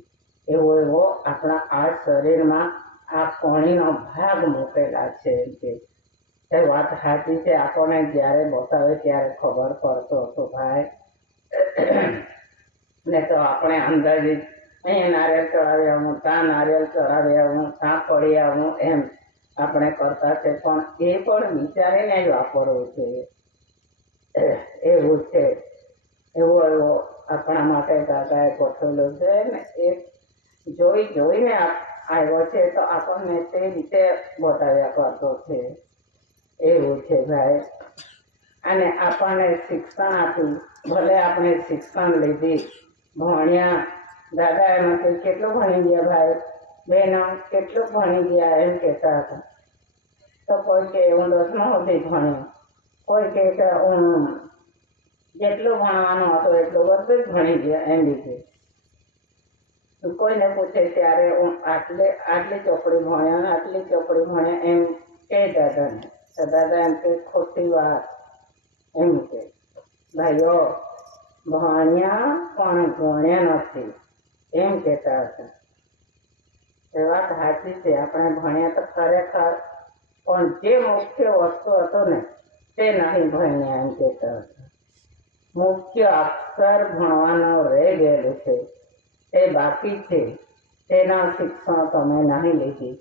એવો આપણા આ શરીરમાં આ કોણીનો ભાગ મૂકેલા છે. એમ કે એ વાત સાચી છે. આપણને જ્યારે બતાવે ત્યારે ખબર પડતો હતો ભાઈ. ને તો આપણે અંદાજિત અહીંયા નારિયેળ ચડાવી આવું, ત્યાં નારિયેળ ચડાવી આવું, ત્યાં પડી આવું, એમ આપણે કરતા છે. પણ એ પણ વિચારીને જ વાપરવું છે. એવું છે. એવો આપણા માટે દાદાએ ગોઠવેલું છે ને, એ જોઈને આવ્યો છે તો આપણને તે રીતે બતાવ્યા કરતો છે. એવું છે ભાઈ. અને આપણને શિક્ષણ આપ્યું. ભલે આપણે શિક્ષણ લીધી, ભણ્યા. દાદા એમાંથી કેટલું ભણી ગયા ભાઈ બહેનો, કેટલું ભણી ગયા એમ કહેતા હતા. તો કોઈ કે હું 10મું સુધી ભણ્યો, કોઈ કે જેટલું ભણવાનું હતું એટલું બધું જ ભણી ગયા એમ રીતે. કોઈને પૂછે ત્યારે હું આટલી ચોપડી ભણ્યા ને આટલી ચોપડી ભણ્યા એમ કે દાદાને. તો દાદા એમ કે ખોટી વાત. એમ કે ભાઈઓ ભણ્યા પણ ભણ્યા નથી એમ કહેતા હતા. એ વાત સાચી છે. આપણે ભણ્યા તો ખરેખર, પણ જે મુખ્ય વસ્તુ હતો ને તે નહીં ભણ્યા એમ કહેતા હતા. મુખ્ય અક્ષર ભણવાનો રહી ગયેલું છે, તે બાકી છે. તેના શિક્ષણ તમે નહીં લીધી.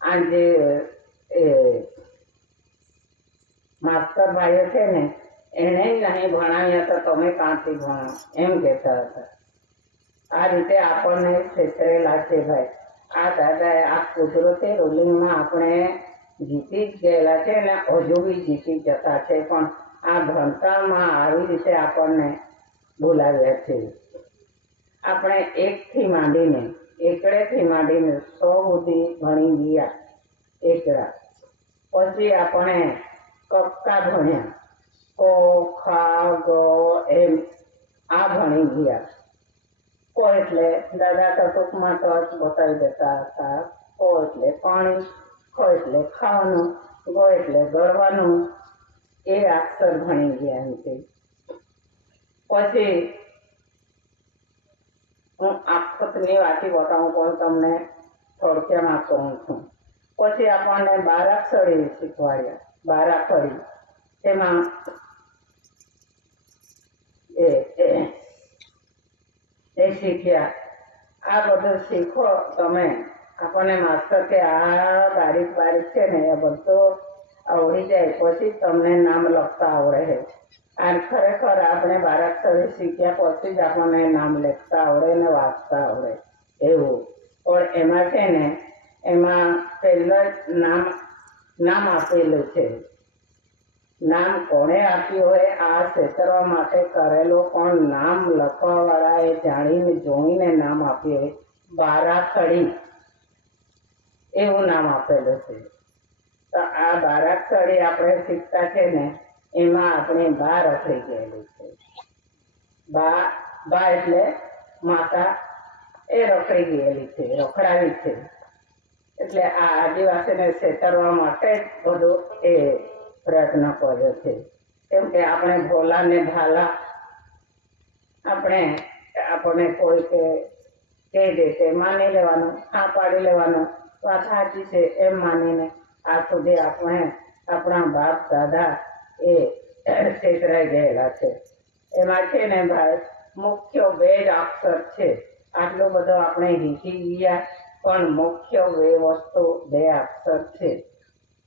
આ જે માસ્ટર ભાઈઓ છે ને, એને નહીં ભણાવ્યા તો તમે ક્યાંથી ભણો એમ કહેતા હતા. આ રીતે આપણને છેતરેલા છે ભાઈ. આ દાદાએ આ કુદરતી રૂલિંગમાં આપણે જીતી જ ગયેલા છે ને હજુ બી જીતી જતા છે. પણ આ ભણતરમાં આવી રીતે આપણને બોલાવ્યા છે. આપણે એકડેથી માંડીને 100 સુધી ભણી ગયા એકડા. પછી આપણે કક્કા ભણ્યા, કો ખા ગો એમ આ ભણી ગયા. કો એટલે દાદા તો ટૂંકમાં ટચ બતાવી દેતા હતા. કો એટલે પાણી, ખો એટલે ખાવાનું, ગો એટલે ગળવાનું. એ અક્ષર ભણી ગયા એમ કે. પછી હું આખતની વાંચી બતાવું પણ તમને થોડક્યામાં કહું છું. પછી આપણને બારાક્ષરી શીખવાડ્યા. બારાખડી તેમાં એ શીખ્યા. આ બધું શીખો તમે. આપણને માસ્ટર કે આ બારીક છે ને એ બધું આવડી જાય પછી તમને નામ લખતા આવડે. અને ખરેખર આપણે બારાક્ષરી શીખ્યા પછી જ આપણને નામ લખતા આવડે ને વાંચતા આવડે એવું. પણ એમાં છે ને, એમાં પહેલા નામ આપેલું છે. નામ કોણે આપ્યું હોય આ છેતરવા માટે કરેલો, પણ નામ લખવા વાળાએ જાણીને જોઈને નામ આપ્યું હોય. 12 ખડી એવું નામ આપેલું છે. તો આ બારાક્ષરી આપણે શીખતા છે ને એમાં આપણી બા રખડી ગયેલી છે. બા બા એટલે માતા, એ રખડી ગયેલી છે, રખડાવી છે. એટલે આ આદિવાસીને છેતરવા માટે જ બધો એ પ્રયત્ન કર્યો છે. કેમ કે આપણે ભોલા ને ભાલા, આપણને કોઈ કહી દે તે માની લેવાનું, આ પાડી લેવાનું, વાત સાચી છે એમ માનીને આ સુધી આપણે આપણા બાપ દાદા એ છેતરાઈ ગયેલા છે. એમાં છે ને ભાઈ મુખ્ય બે જ અક્ષર છે. આટલું બધું આપણે શીખી ગયા પણ મુખ્ય બે વસ્તુ બે અક્ષર છે.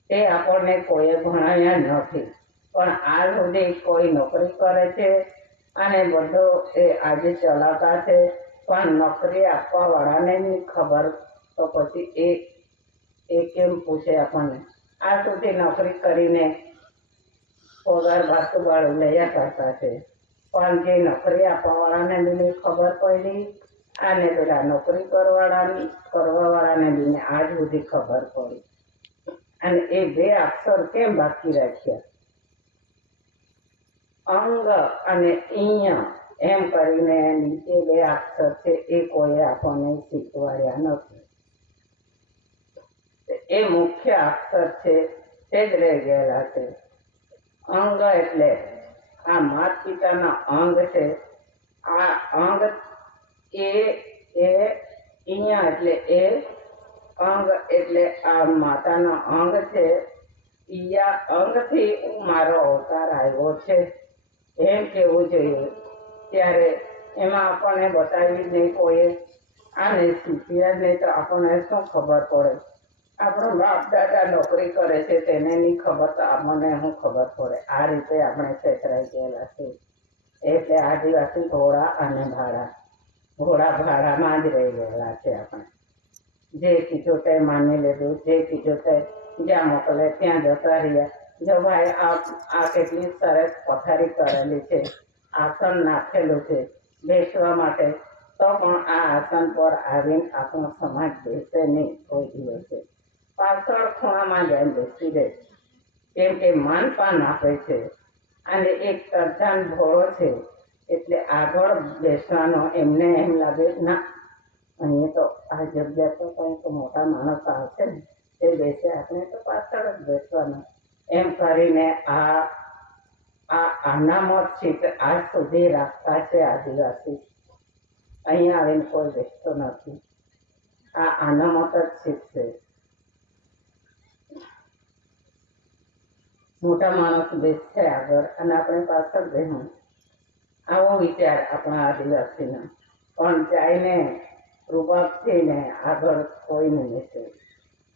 તે આપણને કોઈએ ભણાવ્યા નથી. પણ આજ સુધી કોઈ નોકરી કરે છે અને બધું એ આજે ચલાવતા છે. પણ નોકરી આપવા વાળાને નહીં ખબર, તો પછી એ કેમ પૂછે આપણને? આ સુધી નોકરી કરીને પગાર બાજુ લયા કરતા છે. પણ જે નોકરી આપવા વાળાને બી ખબર પડી અને પેલા નોકરી કરવા વાળાને બી આજ સુધી ખબર પડી. અને એ બે અક્ષર કેમ બાકી રાખ્યા? અંગ અને ઈય એમ કરીને નીચે બે અક્ષર છે, એ કોઈ આપણને શીખવાડ્યા નથી. એ મુખ્ય અક્ષર છે તે જ રહી ગયેલા છે. અંગ એટલે આ માતા પિતાના અંગ છે. આ અંગ એ ઈય એટલે એ અંગ એટલે આ માતાના અંગ છે. ઈયા અંગથી મારો અવતાર આવ્યો છે એમ કેવું જોઈએ. ત્યારે એમાં આપણને બતાવી જ નહીં કોઈએ, આને શીખ્યા જ નહીં તો આપણને શું ખબર પડે? આપણો બાપ દાદા નોકરી કરે છે તેને નહીં ખબર તો આપણને શું ખબર પડે? આ રીતે આપણે છેતરાઈ ગયેલા છે. એટલે આદિવાસી ઘોડા અને ભાડામાં જ રહી ગયેલા છે. આપણે જે કીધું તે માની લીધું, જે કીધું તે જ્યાં મોકલે ત્યાં જતા રહ્યા. જો ભાઈ આ કેટલી સરસ પથારી કરેલી છે, આસન નાખેલું છે બેસવા માટે, તો પણ આ આસન પર આવીને આપણો સમાજ બેસે નહીં કોઈ દિવસે. પાછળ ખૂણામાં જઈને બેસી રહે. કેમ કે માનપાન આપે છે. અને એક તરજાન ભોળો છે એટલે આગળ બેસવાનો એમને એમ લાગે ના, અહીંયા તો આ જગ્યા તો કંઈક મોટા માણસ આવશે ને એ બેસે, આપણે તો પાછળ જ બેસવાનું એમ કરીને અનામત સીટ આજ સુધી રાખતા છે આદિવાસી. અહીંયા આવીને કોઈ બેસતો નથી. આ અનામત જ સીટ છે. મોટા માણસ બેસશે આગળ અને આપણે પાછળ બેસવું, આવો વિચાર આપણા આદિવાસીનો. પણ જાયને રૂબાબથી ને આગળ કોઈ નહીં બેસે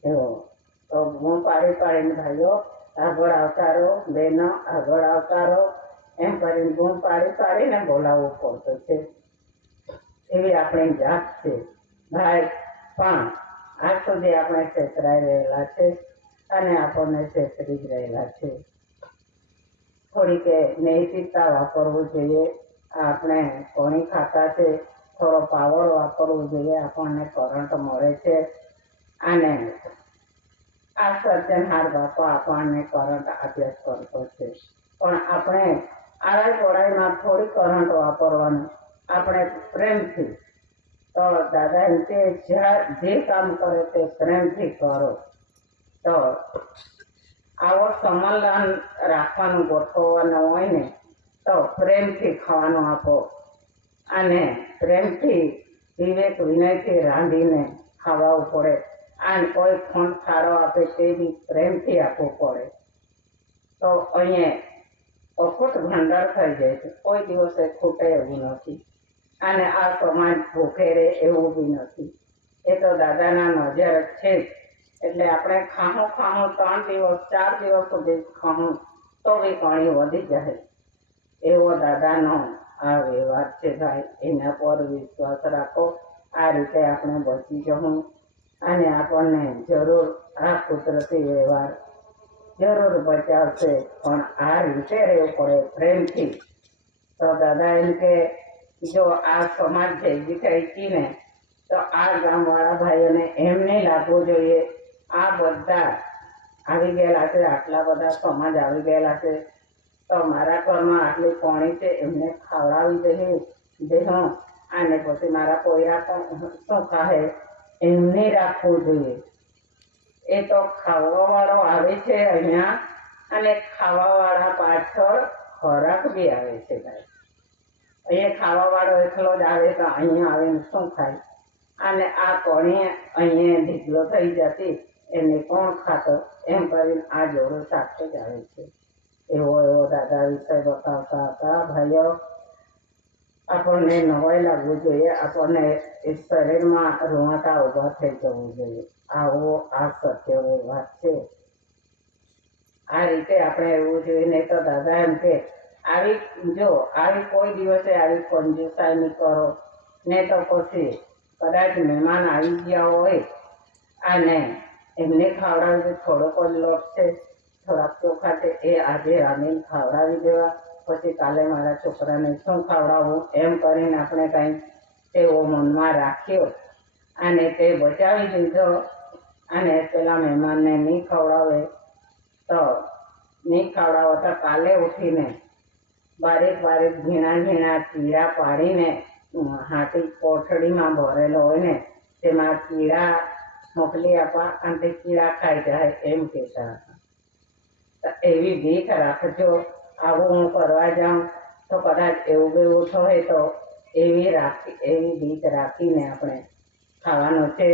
એવો. તો હું પાડીને ભાઈઓ આગળ આવતા રહો, બહેનો આગળ આવતા રહો એમ કરીને બૂમ પાડીને બોલાવવું પડતું છે. એવી આપણી જાત છે ભાઈ. પણ આજ સુધી આપણે છેતરાઈ રહેલા છે અને આપણને છેતરી જ રહેલા છે. થોડીક નૈતિકતા વાપરવું જોઈએ. આપણે કોણી ખાતા છે, થોડો પાવર વાપરવો જોઈએ. આપણને કરંટ મળે છે અને આ સર્જનહાર બાપા આપણને કરંટ આપ્યા કરતો છે. પણ આપણે આડાઈ પડાઈમાં થોડી કરંટ વાપરવાનું. આપણે પ્રેમથી, તો દાદા એમ કે જે કામ કરે તે પ્રેમથી કરો. તો આવો સંમેલન રાખવાનું ગોઠવવાનું હોય ને તો પ્રેમથી ખાવાનું આપો અને પ્રેમથી વિવેક વિનયથી રાંધીને ખાવાનું પડે. અને કોઈ ફોન થાળો આપે તે બી પ્રેમથી આપવું પડે. તો અહીંયા અખૂટ ભંડાર થઈ જાય છે. કોઈ દિવસે ખૂટે એવું નથી. અને આ સમાજ ભૂખે રહે એવું બી નથી. એ તો દાદાના નજર છે જ. એટલે આપણે ખામું 3 દિવસ 4 દિવસ સુધી ખામું તો બી પાણી વધી જાય એવો દાદાનો આ વ્યવહાર છે ભાઈ. એના પર વિશ્વાસ રાખો. આ રીતે આપણે બચી જવું અને આપણને જરૂર આ કુદરતી વ્યવહાર જરૂર બચાવશે. પણ આ રીતે રહેવું પડે પ્રેમથી. તો દાદા એમ કે જો આ સમાજ ભેગી થઈ ગઈ ને તો આ ગામવાળા ભાઈઓને એમ નહીં લાગવું જોઈએ આ બધા આવી ગયેલા છે, આટલા બધા સમાજ આવી ગયેલા છે, તો મારા ઘરમાં આટલી કોણી છે એમને ખવડાવી દેહું અને પછી મારા પોયરા પણ શું ખાહે એમને રાખવું જોઈએ. એ તો ખાવાવાળો આવે છે અહીંયા અને ખાવાવાળા પાછળ ખોરાક બી આવે છે ભાઈ. અહીંયા ખાવાવાળો એકલો જ આવે તો અહીંયા આવીને શું ખાય? અને આ કોણી અહીંયા ઢીકલો થઈ જતી એને કોણ ખાતો એમ કરીને આ જોડો સાથે જ આવે છે. એવો દાદા વિષય બતાવતા હતા. ભાઈઓ, આપણને નવાઈ લાગવું જોઈએ, આપણને એ શરીરમાં રૂવાટા ઊભા થઈ જવું જોઈએ. આવો આ સત્ય વાત છે. આ રીતે આપણે એવું જોઈએ. નહીં તો દાદા એમ કે આવી કોઈ દિવસે આવી કંજુસાઈ નહીં કરો ને તો પછી કદાચ મહેમાન આવી ગયા હોય અને એમને ખવડાવી થોડોક જ લોટ છે, થોડાક ચોખા છે, એ આજે રાંધીને ખવડાવી દેવા. પછી કાલે મારા છોકરાને શું ખવડાવવું એમ કરીને આપણે કંઈક તેઓ મનમાં રાખ્યો અને તે બચાવી દીધો અને પેલા મહેમાનને નહીં ખવડાવે તો કાલે ઉઠીને બારીક ઝીણા ચીરા પાડીને હાથી કોઠડીમાં ભરેલો હોય ને તેમાં કીડા મોકલી આપવા અને તે કીડા ખાઈ જાય એમ કહેતા હતા. એવી ભીખ રાખજો. આવું હું કરવા જાઉં તો કદાચ એવું બેવું થાય તો એવી ભીખ રાખીને આપણે ખાવાનું છે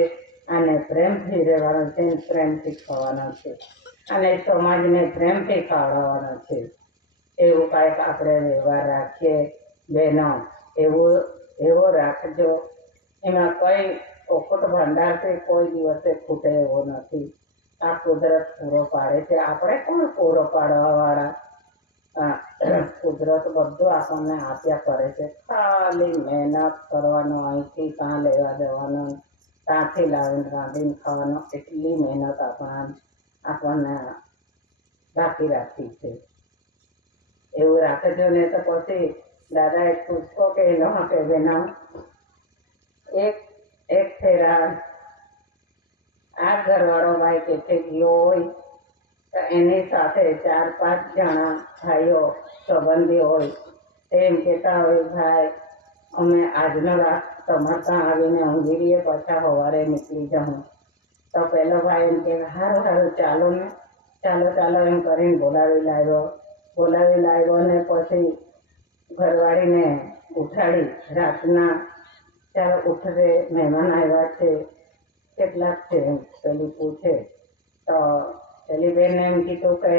અને પ્રેમથી રહેવાનું છે, પ્રેમથી ખાવાનું છે અને સમાજને પ્રેમથી ખવડાવવાનો છે. એવું કાંઈક આપણે વ્યવહાર રાખીએ બહેનો. એવો રાખજો. એમાં કઈ ઓખટ ભંડારથી કોઈ દિવસે ખૂટે એવો નથી. આ કુદરત પૂરો પાડે છે. આપણે કોણ પૂરો પાડવા વાળા? કુદરત બધું આપણને આપ્યા કરે છે. ખાલી મહેનત કરવાનો, અહીંથી ત્યાં લેવા દેવાનું, ત્યાંથી લાવીને રાંધીને ખાવાનો, એટલી મહેનત આપણને બાકી રાખી છે. એવું રાખજો ને તો પછી દાદા એક પુષ્પો કહેલો કે બેનો, એક ફેરા આ ઘરવાળો ભાઈ કેથે ગયો હોય તો એની સાથે 4-5 જણા ભાઈઓ સંબંધી હોય એમ કહેતા હોય, ભાઈ અમે આજનો રાત તમારે ત્યાં આવીને ઊંઘી રહીએ, પાછા સવારે નીકળી જાઉં. તો પેલો ભાઈ એમ કે સારું ચાલો ને, ચાલો એમ કરીને બોલાવી લાવ્યો ને પછી ઘરવાળીને ઉઠાડી રાતના, ચાલો ઉઠ રે, મહેમાન આવ્યા છે, કેટલાક છે એમ પેલી પૂછે તો પેલી બેનને એમ કીધું કે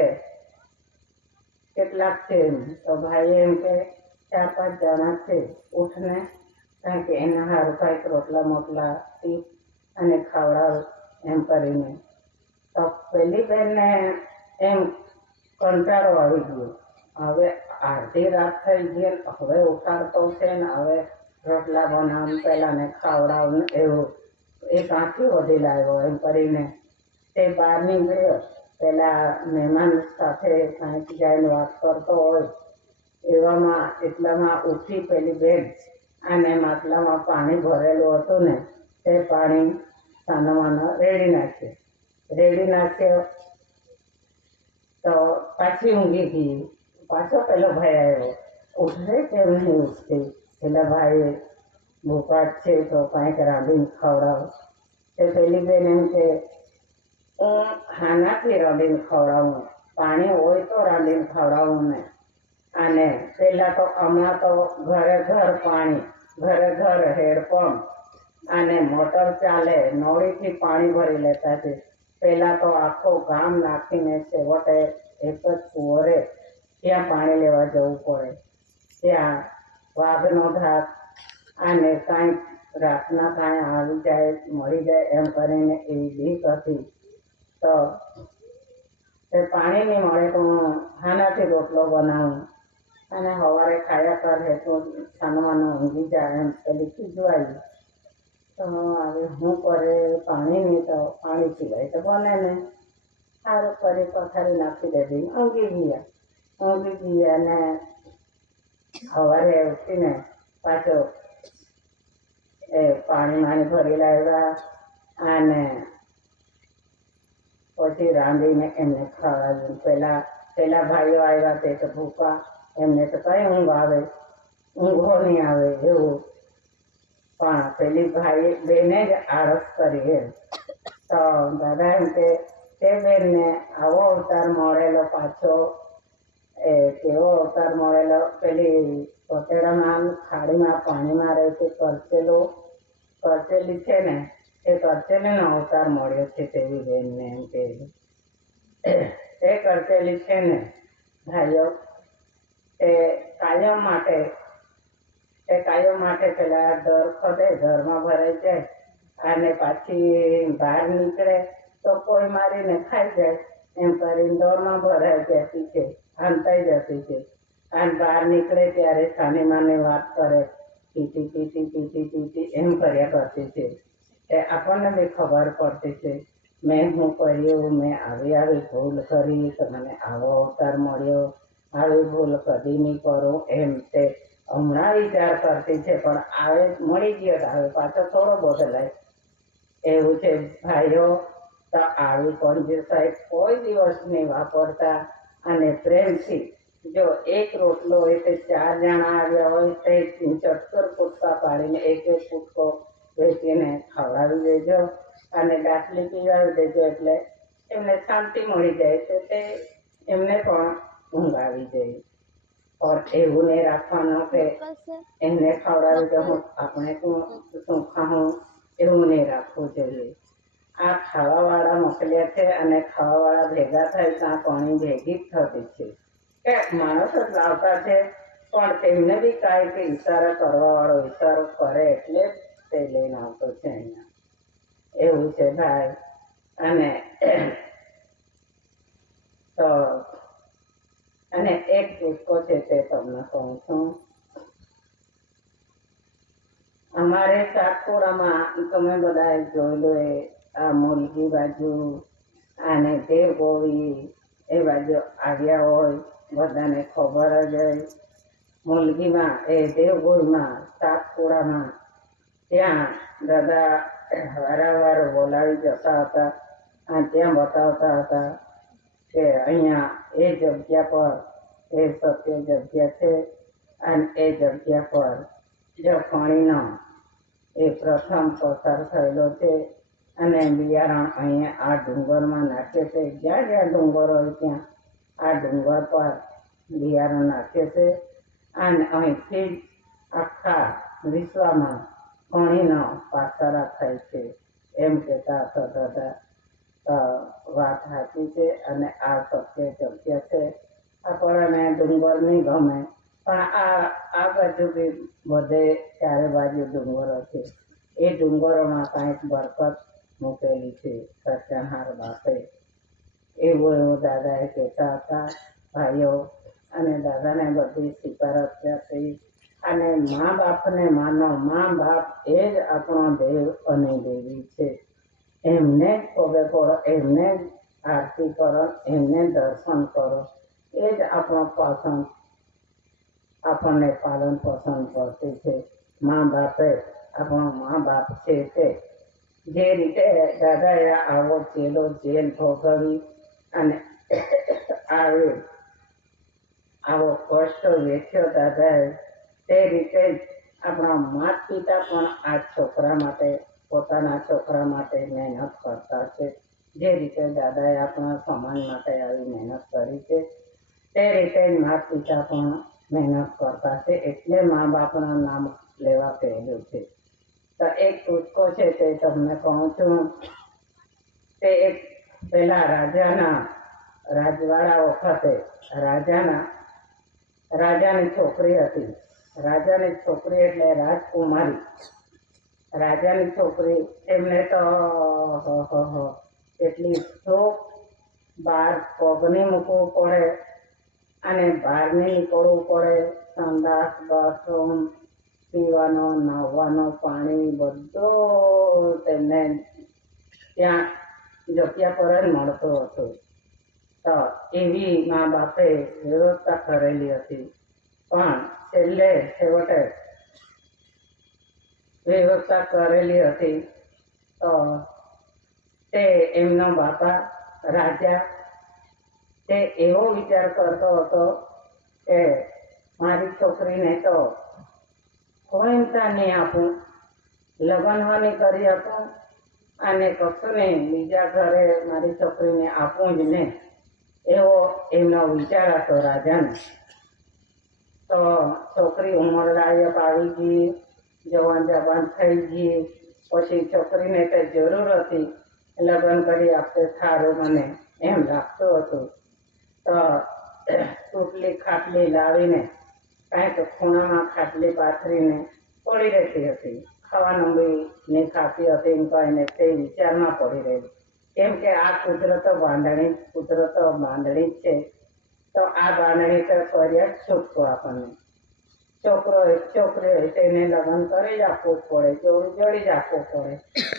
કેટલાક છે એમ. તો ભાઈ એમ કે 4-5 જણા છે, ઉઠને, કારણ કે એના હારું કાંઈક રોટલા મોટલા પી અને ખવડાવ એમ કરીને. તો પેલી બેનને એમ કંટાળો આવી ગયો. હવે અડધી રાત થઈ ગઈ, હવે ઉઠાડતો છે ને હવે રોટલા બનાવ, પેલાને ખવડાવ ને એવું એ કાંથી વધી લાવ્યો એમ કરીને તે બહાર નીકળ્યો. પેલા મહેમાન સાથે કાંઈક જઈને વાત કરતો હોય એટલામાં ઉઠી પેલી બેન અને માટલામાં પાણી ભરેલું હતું ને તે પાણી સાનોમાનો રેડી નાખ્યો તો પાછી ઊંઘી ગઈ. પાછો પેલો ભાઈ આવ્યો, ઉઠે કેમ નહીં ઉઠતી? પેલા ભાઈ ભૂખા છે તો કાંઈક રાંધીને ખવડાવ. તે પેલી બેન એમ કે હું હાનાથી રાંધીને ખવડાવું, પાણી હોય તો રાંધીને ખવડાવું ને. અને પહેલાં તો હમણાં તો ઘરે પાણી, ઘરે હેડપંપ અને મોટર ચાલે, નળીથી પાણી ભરી લેતા છે. પહેલાં તો આખો ગામ નાખીને છેવટે એક જ કૂવો રહે ત્યાં પાણી લેવા જવું પડે. ત્યાં વાઘનો ધાક અને કાંઈક રાતના કાંઈ આવી જાય, મળી જાય એમ કરીને એવી બીક હતી. તો તે પાણી નહીં મળે તો હું હાનાથી રોટલો બનાવું અને સવારે ખાયા કરે તો સાનવાનો ઊંઘી જાય એમ પેલી ખીજવાઈ. તો હવે શું કરે? પાણી નહીં તો પાણી સિવાય તો બને ને. સારું કરી પથારી નાખી દેતી, ઊંઘી ગયા ને સવારે ઉઠીને પાછો એ પાણી ભરી લાવ્યા અને પછી રાંધીને એમને ખવડાવ્યું. પેલા ભાઈઓ આવ્યા તે તો ભૂખા, એમને તો કઈ ઊંઘ આવે, ઊંઘો નહીં આવે એવું. પણ પેલી ભાઈ બેને જ આળસ કરી એમ. તો દાદા એમ કે તે બેનને આવો અવતાર મળેલો પાછો, એ કેવો અવતાર મળેલો, પેલી પતેડામાં ખાડીમાં પાણીમાં રહે છે કરચેલી છે ને, એ કરચેલીનો અવતાર મળ્યો છે તેવી બેનને એમ કે તે કરચેલી છે ને ભાઈઓ, તે કાયમ માટે પેલા દર ખોદે, ઘરમાં ભરાઈ જાય અને પાછી બહાર નીકળે તો કોઈ મારીને ખાઈ જાય એમ કરીને દોડમાં ભરાઈ જતી છે, હંતાઈ જતી છે. અને બહાર નીકળે ત્યારે સાની વાત કરે, પીટી પીટી પીટી પીટી એમ કર્યા કરતી છે. એ આપણને બી ખબર પડતી છે, મેં શું કર્યું, મેં આવી ભૂલ કરી તો મને આવો અવતાર મળ્યો, આવી ભૂલ કદી નહીં કરું એમ તે હમણાં વિચાર કરતી છે. પણ આવે મળી ગયો તો આવે પાછો થોડો બદલાય એવું છે ભાઈઓ. તો આવી કંજુસાઈ કોઈ દિવસ નહીં વાપરતા. અને પ્રેમથી જો એક રોટલો હોય તે 4 જણા આવ્યા હોય તે ચટકર કૂટકા પાડીને એક કૂટકો વેચીને ખવડાવી દેજો અને દાખલી પીવડાવી દેજો, એટલે એમને શાંતિ મળી જાય છે, તે એમને પણ ઊંઘ આવી જાય. और એવું નહીં રાખવાનું કે એમને ખવડાવી દો આપણે શું ખાવું, એવું નહીં રાખવું જોઈએ. આ ખાવાવાળા મોકલ્યા છે અને ખાવાવાળા ભેગા થાય ત્યાં પાણી ભેગી જ થતી છે કે માણસો જ લાવતા છે, પણ તેમને બી કાંઈ કે ઈશારો કરવાવાળો ઈશારો કરે એટલે તે લઈને આવતો છે અહીંયા, એવું છે ભાઈ. અને તો અને એક પુષ્પો છે તે તમને કહું છું. અમારે સાતપુરામાં તમે બધા જોયેલું એ આ મુલગી બાજુ અને દેવગોવી એ બાજુ આવ્યા હોય, બધાને ખબર જ હોય. મુલગીમાં એ દેવગોવીમાં સાતપુરામાં ત્યાં દાદા વારંવાર બોલાવી જતા હતા અને ત્યાં બતાવતા હતા કે અહીંયા એ જગ્યા પર એ સત્ય જગ્યા છે અને એ જગ્યા પર જો પાણીનો એ પ્રથમ પસાર થયેલો છે અને બિયારણ અહીંયા આ ડુંગરમાં નાખે છે. જ્યાં જ્યાં ડુંગર હોય ત્યાં આ ડુંગર પર બિયારણ નાખે છે અને અહીંથી આખા વિશ્વમાં પાણીનો પાસારા થાય છે એમ કહેતા હતા દાદા. વાત સાચી છે અને આ સત્ય જગ્યા છે. આપણને ડુંગર નહીં ગમે, પણ આ બાજુ બી બધે ચારે બાજુ ડુંગરો છે. એ ડુંગરોમાં કાંઈક બરકત મૂકેલી છે સત્યનારાયણ બાપે, એવું દાદાએ કહેતા હતા ભાઈઓ. અને દાદાને બધી સ્વીકારતા થઈ. અને મા બાપને માનો, મા બાપ એ જ આપણો દેવ અને દેવી છે. એમને પગે પડો, એમને આરતી કરો, એમને દર્શન કરો, એ જ આપણને પાલન પોષણ કરતી છે. મા બાપે આપણો મા બાપ છે તે જે રીતે દાદાએ આવો ચેલો જેલ ભોગવી અને આવો કષ્ટ વેઠ્યો દાદાએ, તે રીતે જ આપણા માતા પિતા પણ આ છોકરા માટે, પોતાના છોકરા માટે મહેનત કરતા છે. જે રીતે દાદાએ આપણા સમાજ માટે આવી મહેનત કરી છે તે રીતે જ માતા પિતા પણ મહેનત કરતા છે, એટલે મા બાપનું નામ લેવા કહેલું છે. તો એક ટૂચકો છે તે તમને કહું છું. તે એક પેલા રાજવાડા વખતે રાજાની છોકરી હતી. રાજાની છોકરી એટલે રાજકુમારી. રાજાની છોકરી, એમને તો એટલી શોખ, બહાર પગ નહીં મૂકવું પડે અને બહાર નહીં નીકળવું પડે. સંડાસ, બાથરૂમ, પીવાનો, નાહવાનો, પાણી બધું તેમને ત્યાં જગ્યા પર જ મળતું હતું. તો એવી મા બાપે વ્યવસ્થા કરેલી હતી. પણ છેવટે વ્યવસ્થા કરેલી હતી તો તે એમનો બાપા રાજા તે એવો વિચાર કરતો હતો કે મારી છોકરીને તો કોઈ નહીં આપું, લગ્નવાની કરી આપું અને કશું નહીં, બીજા ઘરે મારી છોકરીને આપું જ નહીં, એવો એમનો વિચાર હતો રાજાનો. તો છોકરી ઉંમરલાયક આવી ગઈ, જવાન જવાન થઈ ગઈ, પછી છોકરીને તે જરૂર હતી લગ્ન કરી આપતે સારું મને એમ લાગતું હતું. તો તૂટલી ખાટલી લાવીને કાંઈક ખૂણામાં ખાટલી પાથરીને પડી રહેતી હતી. ખાવાનું બી નહીં ખાતી હતી એમ કહીને તે વિચારમાં પડી રહેલી, કેમ કે આ કુદરતો બાંધણી જ છે. તો આ બાંધણી તો કર્યા જ છૂટતું આપણને. છોકરી હોય તેને લગ્ન કરી જ આપવું જ પડે, જોડી જ આપવું પડે.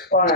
પણ